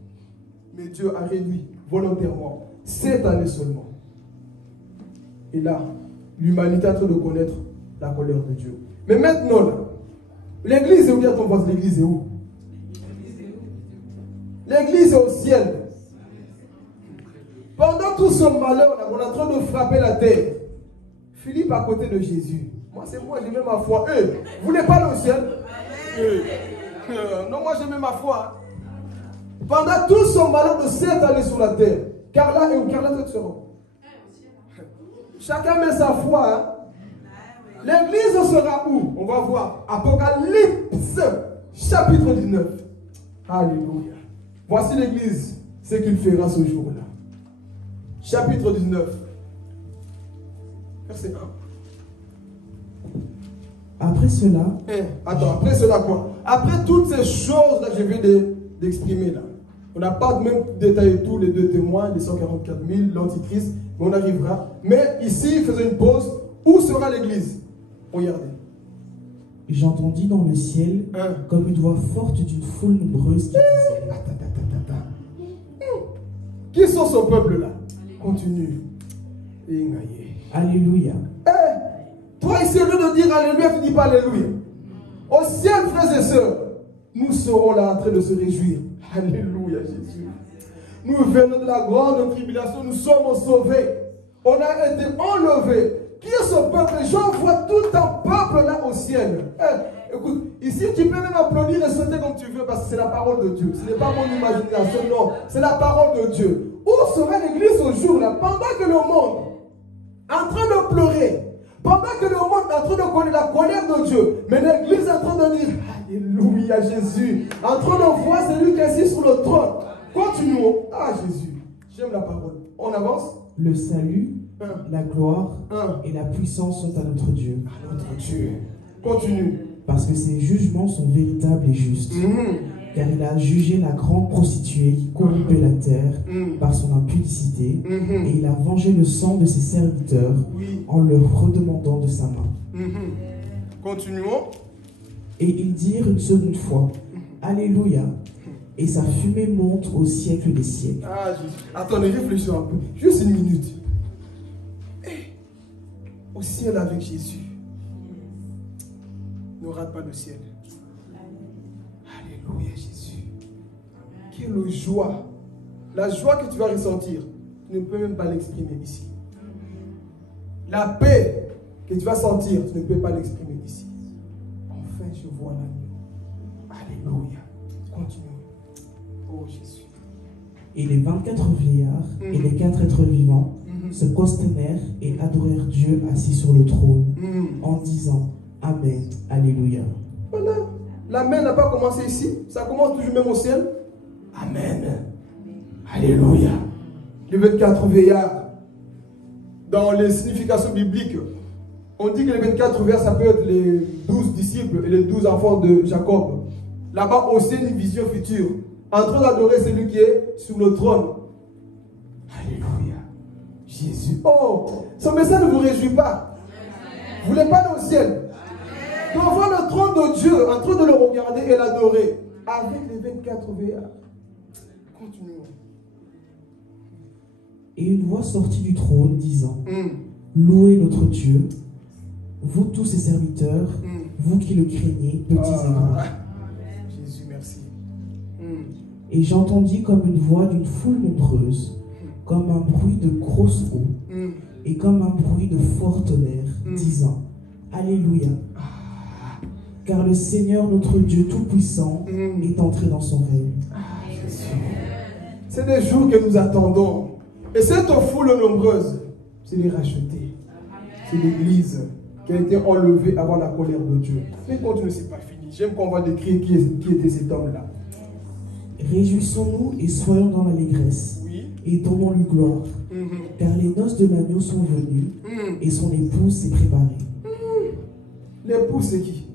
Mais Dieu a réduit volontairement 7 années seulement. Et là, l'humanité est en train de connaître la colère de Dieu. Mais maintenant, là, l'église est où? Ton voisin, l'église est où? L'église est au ciel. Pendant tout ce malheur, là, on est en train de frapper la terre. Philippe à côté de Jésus. Moi, c'est moi, j'ai mis ma foi. Vous voulez pas aller au ciel? Non, moi, j'ai mis ma foi. Pendant tout ce malheur de 7 années sur la terre, Carla et où? Carla, tu seras. Chacun met sa foi. L'église sera où? On va voir. Apocalypse, chapitre 19. Alléluia. Voici l'église, ce qu'il fera ce jour-là. Chapitre 19. Verset 1. Après cela. Attends, après cela quoi? Après toutes ces choses-là que je viens d'exprimer là. On n'a pas même détaillé tous les 2 témoins, les 144 000, l'Antichrist, mais on arrivera. Mais ici, faisons une pause. Où sera l'église? Regardez. J'entendis dans le ciel comme une voix forte d'une foule nombreuse qui disait. Qui sont ce peuple-là? Continue. Alléluia. Toi, ici, au lieu de dire Alléluia, tu ne dis pas Alléluia. Au ciel, frères et sœurs, nous serons là en train de se réjouir. Alléluia, Jésus. Nous venons de la grande tribulation, nous sommes sauvés. On a été enlevés. Qui est ce peuple? J'envoie tout un peuple là au ciel. Écoute, ici tu peux même applaudir et sauter comme tu veux parce que c'est la parole de Dieu. Ce n'est pas mon imagination, non. C'est la parole de Dieu. Où sera l'église au jour là? Pendant que le monde est en train de pleurer, pendant que le monde est en train de connaître la colère de Dieu, mais l'église est en train de dire Alléluia Jésus, en train de voir celui qui est assis sur le trône. Continuons. Ah Jésus, j'aime la parole. On avance. Le salut, la gloire et la puissance sont à notre Dieu. À notre Dieu. Continue. Parce que ses jugements sont véritables et justes. Car il a jugé la grande prostituée qui corrompait la terre par son impudicité, et il a vengé le sang de ses serviteurs en leur redemandant de sa main. Continuons. Et ils dirent une seconde fois, Alléluia, et sa fumée monte au siècle des siècles. Ah, attendez, réfléchissez un peu. Juste une minute. Au ciel avec Jésus. Ne rate pas le ciel. Alléluia Jésus. Quelle joie. La joie que tu vas ressentir, tu ne peux même pas l'exprimer ici. La paix que tu vas sentir, tu ne peux pas l'exprimer ici. Enfin, je vois l'agneau. Alléluia. Continuons. Oh Jésus. Et les 24 vieillards et les 4 êtres vivants se prosternèrent et adorèrent Dieu assis sur le trône en disant Amen, Alléluia. Voilà. L'Amen n'a pas commencé ici. Ça commence toujours même au ciel. Amen. Alléluia. Les 24 vieillards. Dans les significations bibliques, on dit que les 24 vieillards, ça peut être les 12 disciples et les 12 enfants de Jacob. Là-bas aussi, une vision future. En train d'adorer celui qui est sur le trône. Alléluia. Jésus. Oh, ce message ne vous réjouit pas. Vous ne voulez pas aller au ciel. Pour voir le trône de Dieu, en train de le regarder et l'adorer. Avec les 24 vieillards. Continuons. Et une voix sortit du trône disant Louez notre Dieu, vous tous ses serviteurs, vous qui le craignez, petits et grands. Jésus, merci. Et j'entendis comme une voix d'une foule nombreuse, comme un bruit de grosse eau, et comme un bruit de fort tonnerre, disant, Alléluia, car le Seigneur notre Dieu Tout-Puissant est entré dans son règne. C'est des jours que nous attendons. Et cette foule nombreuse, c'est les rachetés. C'est l'Église qui a été enlevée avant la colère de Dieu. Mais continue, c'est pas fini. J'aime qu'on va décrire qui était cet homme-là. Réjouissons-nous et soyons dans l'allégresse, et donnons-lui gloire, car les noces de l'agneau sont venues, et son épouse s'est préparée. L'épouse, c'est qui?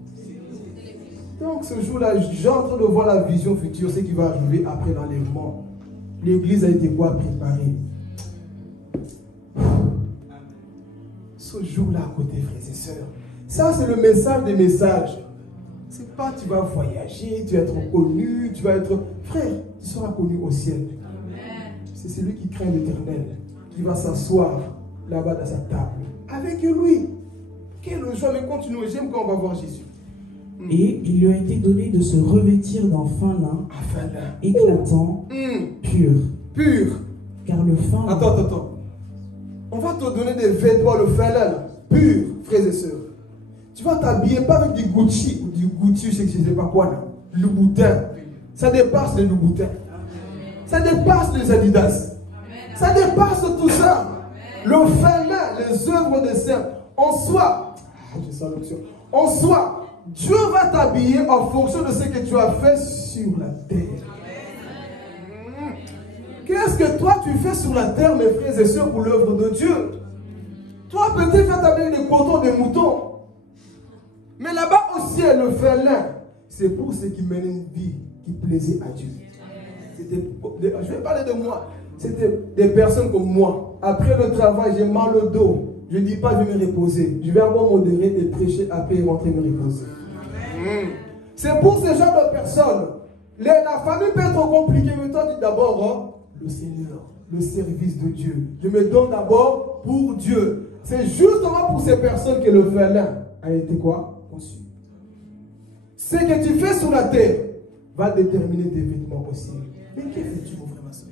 Donc ce jour-là, j'ai en train de voir la vision future, ce qui va arriver après l'enlèvement. L'église a été quoi? Préparée. Ce jour-là à côté, frères et sœurs. Ça, c'est le message des messages. C'est pas tu vas voyager, tu vas être connu, tu vas être... Frère, tu seras connu au ciel. C'est celui qui craint l'Éternel, qui va s'asseoir là-bas dans sa table. Avec lui. Quelle joie, mais continuez. J'aime quand on va voir Jésus. Et il lui a été donné de se revêtir d'un fin lin, éclatant, pur. Car le fin lin... Attends. On va te donner des vêtements, le fin lin, pur, frères et sœurs. Tu vas t'habiller pas avec du Gucci ou du Gucci, je sais pas quoi là. Louboutin. Ça dépasse les Louboutins. Ça dépasse les Adidas. Ça dépasse tout ça. Le fin lin, les œuvres des saints. En soi, je sens l'option. En soi, Dieu va t'habiller en fonction de ce que tu as fait sur la terre. Qu'est-ce que toi tu fais sur la terre, mes frères et sœurs, pour l'œuvre de Dieu? Toi, peut-être, tu vas t'habiller des cotons, des moutons. Mais là-bas au ciel, le fin lin, c'est pour ceux qui mènent une vie qui plaisait à Dieu. Je vais parler de moi. C'était des personnes comme moi. Après le travail, j'ai mal au dos. Je ne dis pas, je vais me reposer. Je vais avoir modéré et prêcher après et rentrer me reposer. C'est pour ce genre de personnes. La famille peut être compliquée, mais toi, dis d'abord, le Seigneur, le service de Dieu. Je me donne d'abord pour Dieu. C'est justement pour ces personnes que le fin lin a été quoi? Conçu. Ce que tu fais sur la terre va déterminer tes vêtements au ciel. Mais que fais-tu, mon frère, ma soeur?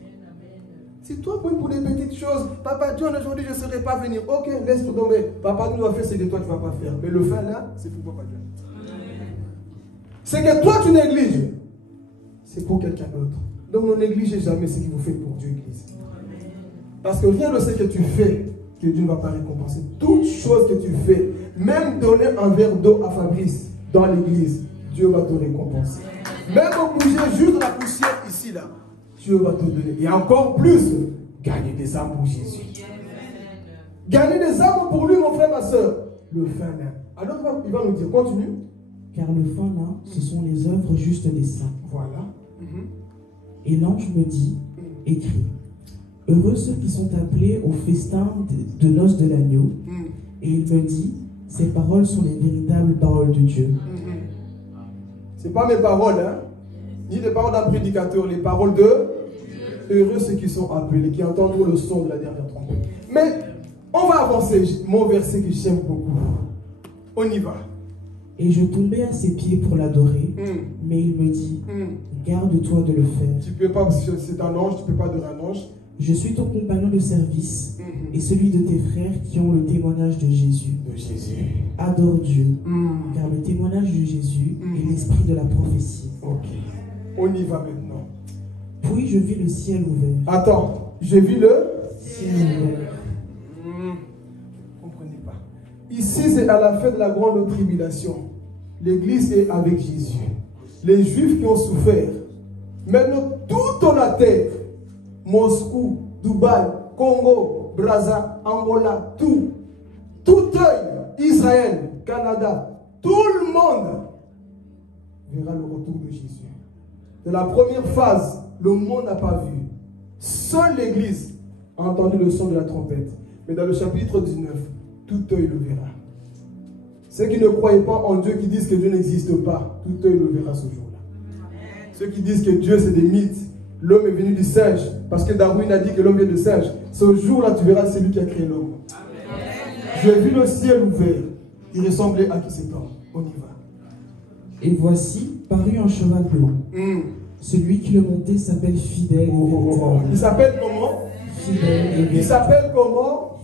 Si toi, pour des petites choses, papa, Dieu, aujourd'hui, je ne serai pas venir. Ok, laisse tout tomber. Papa, nous doit faire ce que toi, tu ne vas pas faire. Mais le fin là, c'est pour papa Dieu. Ce que toi, tu négliges, c'est pour quelqu'un d'autre. Donc, ne négligez jamais ce que vous faites pour Dieu, Église. Parce que rien de ce que tu fais, que Dieu ne va pas récompenser. Toute chose que tu fais, même donner un verre d'eau à Fabrice dans l'église, Dieu va te récompenser. Même bouger juste la poussière ici, là, Dieu va te donner. Et encore plus, gagner des âmes pour Jésus. Gagner des âmes pour lui, mon frère, ma soeur. Le fin lin. Alors, il va nous dire, continue. Car le fin lin, ce sont les œuvres justes des saints. Voilà. Et l'ange me dit, écrit, heureux ceux qui sont appelés au festin de noces de l'agneau. Et il me dit, ces paroles sont les véritables paroles de Dieu. Ce n'est pas mes paroles, hein? Ni les paroles d'un prédicateur, les paroles de heureux ceux qui sont appelés, qui entendront le son de la dernière trompette. Mais on va avancer. Mon verset que j'aime beaucoup. On y va. Et je tombais à ses pieds pour l'adorer, mais il me dit, garde-toi de le faire. Tu ne peux pas, parce que c'est un ange, tu ne peux pas adorer un ange. Je suis ton compagnon de service et celui de tes frères qui ont le témoignage de Jésus. Adore Dieu, car le témoignage de Jésus est l'esprit de la prophétie. Ok, on y va maintenant. Puis je vis le ciel ouvert. Attends, je vis le ciel ouvert. Comprenez pas. Ici, c'est à la fin de la grande tribulation. L'église est avec Jésus. Les Juifs qui ont souffert. Maintenant, tout en la terre. Moscou, Dubaï, Congo, Brazza, Angola, tout œil, Israël, Canada, tout le monde verra le retour de Jésus. De la première phase, le monde n'a pas vu. Seule l'Église a entendu le son de la trompette. Mais dans le chapitre 19, tout œil le verra. Ceux qui ne croyaient pas en Dieu, qui disent que Dieu n'existe pas, tout œil le verra ce jour-là. Ceux qui disent que Dieu c'est des mythes, l'homme est venu du singe, parce que Darwin a dit que l'homme vient du singe. Ce jour-là, tu verras celui qui a créé l'homme. J'ai vu le ciel ouvert. Il ressemblait à qui cet homme? On y va. Et voici, parut un cheval blanc. Celui qui le montait s'appelle fidèle et véritable. Il s'appelle comment? Fidèle et véritable. Il s'appelle comment?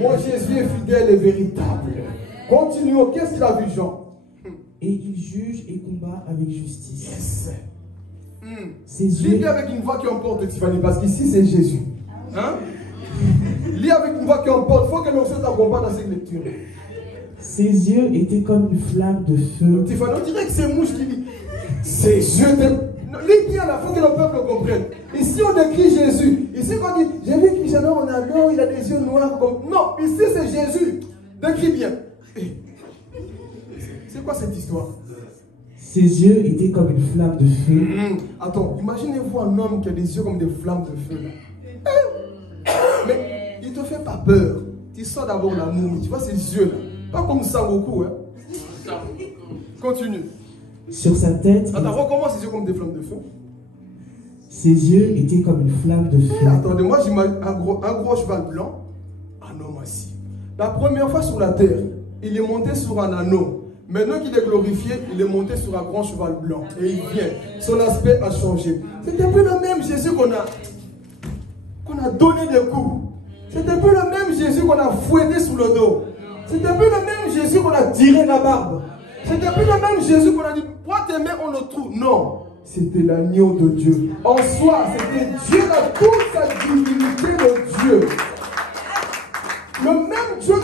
Mon Jésus est fidèle et véritable. Continuons. Qu'est-ce qu'il a vu, Jean? Et il juge et combat avec justice. Yes. Ses yeux... Lis avec une voix qui emporte, Tiffany, parce qu'ici c'est Jésus. Hein? Lis avec une voix qui emporte. Il faut que l'on se t'accompagne dans cette lecture. Ses yeux étaient comme une flamme de feu. Tiffany, on dirait que c'est Mouche qui lit. Ses yeux étaient... Lis bien là, il faut que le peuple comprenne. Ici on décrit Jésus. Ici on dit, j'ai vu Cristiano Ronaldo, il a des yeux noirs comme... Non, ici c'est Jésus. Décris bien. C'est quoi cette histoire? Ses yeux étaient comme une flamme de feu. Attends, imaginez-vous un homme qui a des yeux comme des flammes de feu. Là. Mais il te fait pas peur. Tu sens d'abord l'amour, tu vois ses yeux là. Pas comme Sangoku, hein. Continue. Sur sa tête... Attends, recommence ses yeux comme des flammes de feu. Ses yeux étaient comme une flamme de feu. Attendez, moi j'imagine un gros cheval blanc, un homme assis. La première fois sur la terre, il est monté sur un anneau. Maintenant qu'il est glorifié, il est monté sur un grand cheval blanc. Et il vient. Son aspect a changé. C'était plus le même Jésus qu'on a donné des coups. C'était plus le même Jésus qu'on a fouetté sous le dos. C'était plus le même Jésus qu'on a tiré la barbe. C'était plus le même Jésus qu'on a dit, pourquoi t'aimer on le trouve. Non. C'était l'agneau de Dieu. En soi, c'était Dieu dans toute sa divinité de Dieu. Le même Dieu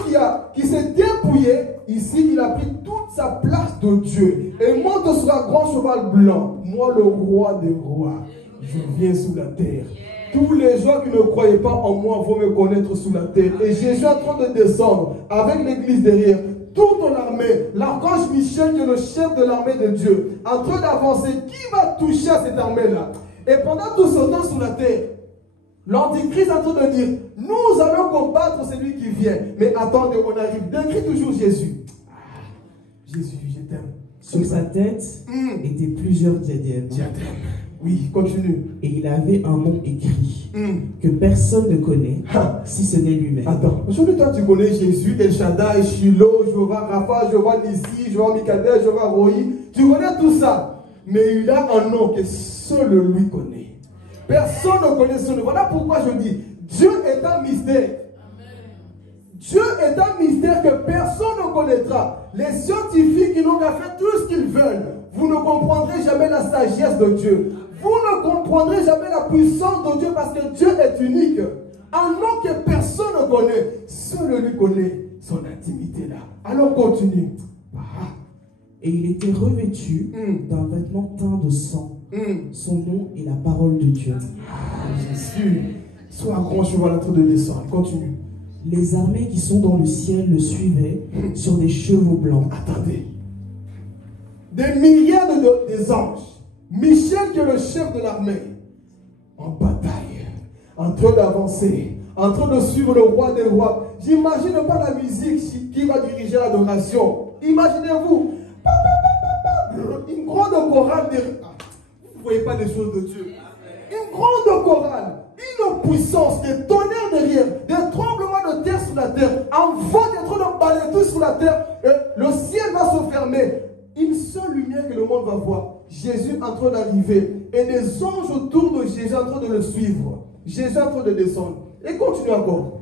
qui s'est dépouillé, ici, il a pris toute sa place de Dieu. Et monte sur un grand cheval blanc. Moi, le roi des rois, je viens sous la terre. Tous les gens qui ne croyaient pas en moi vont me connaître sous la terre. Et Jésus est en train de descendre avec l'église derrière. Toute l'armée, l'archange Michel qui est le chef de l'armée de Dieu, en train d'avancer. Qui va toucher à cette armée-là? Et pendant tout ce temps sur la terre, l'Antichrist est en train de dire, nous allons combattre celui qui vient. Mais attendez, on arrive. Décris toujours Jésus. Jésus, je t'aime. Sur sa tête étaient plusieurs diadèmes. Oui, continue. Et il avait un nom écrit que personne ne connaît, si ce n'est lui-même. Attends, aujourd'hui toi tu connais Jésus, El Shaddai, Shiloh, Jehovah Rapha, Jehovah Nissi, Jehovah Mikadeh, Jehovah Roi. Tu connais tout ça. Mais il a un nom que seul lui connaît. Personne ne connaît son nom. Voilà pourquoi je dis, Dieu est un mystère. Dieu est un mystère que personne ne connaîtra. Les scientifiques, ils n'ont qu'à faire tout ce qu'ils veulent. Vous ne comprendrez jamais la sagesse de Dieu. Vous ne comprendrez jamais la puissance de Dieu parce que Dieu est unique. Un nom que personne ne connaît. Seul lui connaît son intimité là. Alors continue. Et il était revêtu d'un vêtement teint de sang. Son nom est la parole de Dieu. Jésus, sois un grand cheval en train de descendre. Continue. Les armées qui sont dans le ciel le suivaient sur des chevaux blancs. Attendez. Des milliers des anges. Michel qui est le chef de l'armée. En bataille. En train d'avancer. En train de suivre le roi des rois. J'imagine pas la musique qui va diriger l'adoration. Imaginez-vous. Une grande chorale. Vous ne voyez pas les choses de Dieu. Une grande chorale. Une puissance, des tonnerres derrière, des tremblements de terre sur la terre, un vent qui est en train de balayer tout sur la terre, et le ciel va se fermer. Une seule lumière que le monde va voir. Jésus en train d'arriver, et des anges autour de Jésus en train de le suivre. Jésus en train de descendre. Et continue encore.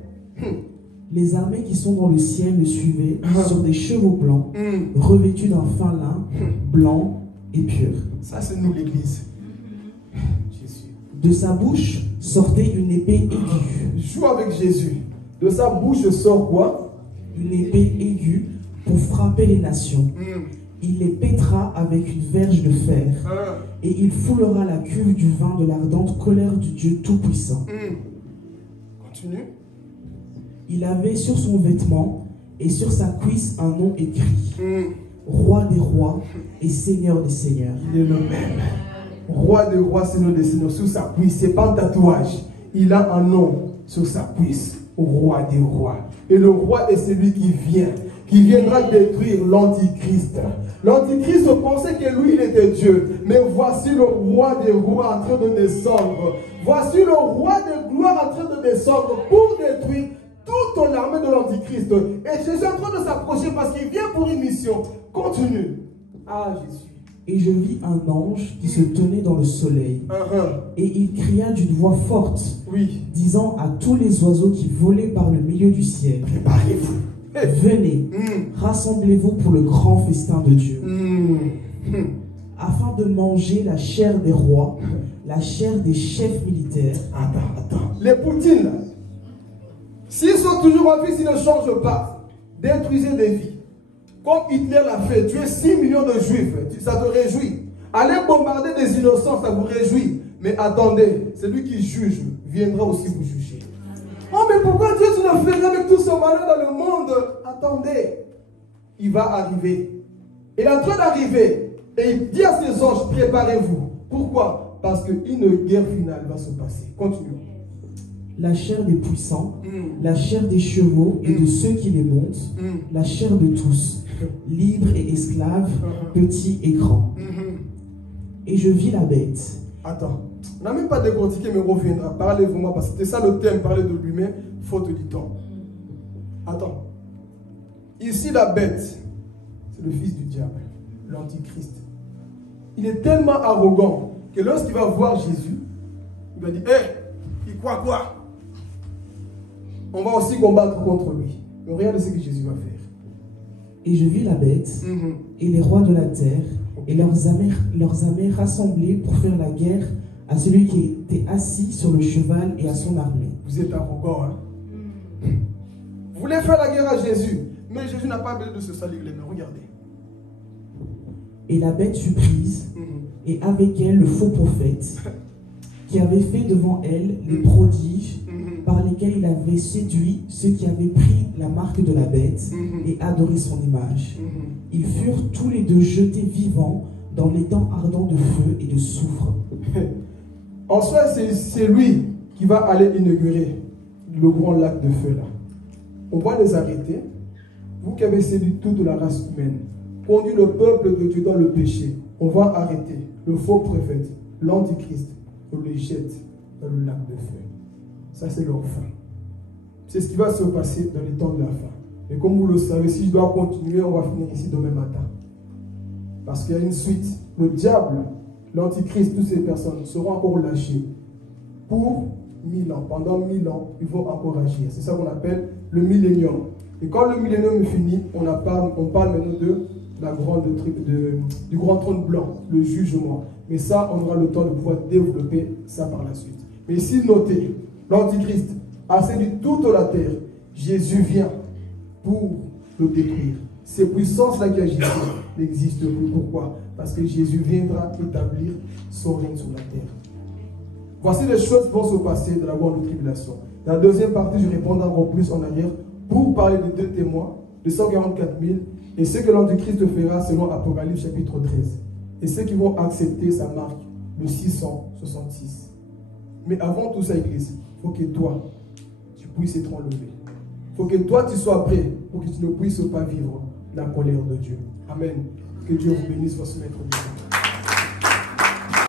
Les armées qui sont dans le ciel le suivaient sur des chevaux blancs, revêtus d'un fin lin, blanc et pur. Ça, c'est nous l'église. De sa bouche sortait une épée aiguë. Joue avec Jésus. De sa bouche sort quoi? Une épée aiguë pour frapper les nations. Il les pètera avec une verge de fer. Et il foulera la cuve du vin de l'ardente colère du Dieu Tout-Puissant. Continue. Il avait sur son vêtement et sur sa cuisse un nom écrit. Roi des rois et Seigneur des seigneurs. Il est le même. Roi des rois, Seigneur des seigneurs, sur sa cuisse. Ce n'est pas un tatouage. Il a un nom sur sa cuisse. Roi des rois. Et le roi est celui qui viendra détruire l'Antichrist. L'Antichrist pensait que lui, il était Dieu. Mais voici le roi des rois en train de descendre. Voici le roi de gloire en train de descendre pour détruire toute l'armée de l'Antichrist. Et Jésus est en train de s'approcher parce qu'il vient pour une mission. Continue. Ah, Jésus. Et je vis un ange qui se tenait dans le soleil. Et il cria d'une voix forte, disant à tous les oiseaux qui volaient par le milieu du ciel, préparez-vous. Venez, rassemblez-vous pour le grand festin de Dieu, afin de manger la chair des rois, la chair des chefs militaires. Attends. Les Poutines, là, s'ils sont toujours en vie, s'ils ne changent pas, détruisez des vies. Comme Hitler l'a fait, tuer 6 millions de juifs, ça te réjouit. Aller bombarder des innocents, ça vous réjouit. Mais attendez, celui qui juge viendra aussi vous juger. Oh, mais pourquoi Dieu tu ne fais avec tout ce malheur dans le monde? Attendez, il va arriver. Il est en train d'arriver. Et il dit à ses anges, préparez-vous. Pourquoi? Parce qu'une guerre finale va se passer. Continuons. La chair des puissants, la chair des chevaux et de ceux qui les montent, la chair de tous, libres et esclaves, petits et grands. Et je vis la bête. Attends, on n'a même pas décortiqué, mais on reviendra. Parlez-vous moi, parce que c'était ça le thème, parler de lui-même, faute du temps. Attends. Ici, la bête, c'est le fils du diable, l'antichrist. Il est tellement arrogant que lorsqu'il va voir Jésus, il va dire, il croit quoi? On va aussi combattre contre lui. Mais regarde ce que Jésus va faire. Et je vis la bête et les rois de la terre et leurs armées rassemblées pour faire la guerre à celui qui était assis sur le cheval et à son armée. Vous êtes arrogant, hein? Vous voulez faire la guerre à Jésus, mais Jésus n'a pas besoin de se salir les mains. Regardez. Et la bête fut prise, et avec elle le faux prophète, qui avait fait devant elle les prodiges par lesquels il avait séduit ceux qui avaient pris la marque de la bête et adoré son image. Ils furent tous les deux jetés vivants dans l'étang ardent de feu et de soufre. En soi, c'est lui qui va aller inaugurer le grand lac de feu là. On va les arrêter. Vous qui avez séduit toute la race humaine, conduit le peuple de Dieu dans le péché, on va arrêter le faux prophète, l'antichrist, on les jette dans le lac de feu. Ça, c'est leur fin. C'est ce qui va se passer dans les temps de la fin. Et comme vous le savez, si je dois continuer, on va finir ici demain matin. Parce qu'il y a une suite. Le diable, l'antichrist, toutes ces personnes seront encore lâchées pour 1000 ans. Pendant 1000 ans, ils vont encore agir. C'est ça qu'on appelle le millénium. Et quand le millénium est fini, on parle maintenant de du grand trône blanc, le jugement. Mais ça, on aura le temps de pouvoir développer ça par la suite. Mais ici, notez, l'antichrist a séduit toute la terre. Jésus vient pour le détruire. Ces puissances-là qui agissent n'existent plus. Pourquoi? Parce que Jésus viendra établir son règne sur la terre. Voici les choses qui vont se passer dans la grande tribulation. Dans la deuxième partie, je répondrai encore plus en arrière pour parler de 2 témoins, de 144 000, et ce que l'antichrist fera selon Apocalypse chapitre 13. Et ceux qui vont accepter sa marque, le 666. Mais avant tout ça, Église, il faut que toi, tu puisses être enlevé. Il faut que toi, tu sois prêt pour que tu ne puisses pas vivre la colère de Dieu. Amen. Que Dieu vous bénisse, votre maître Dieu.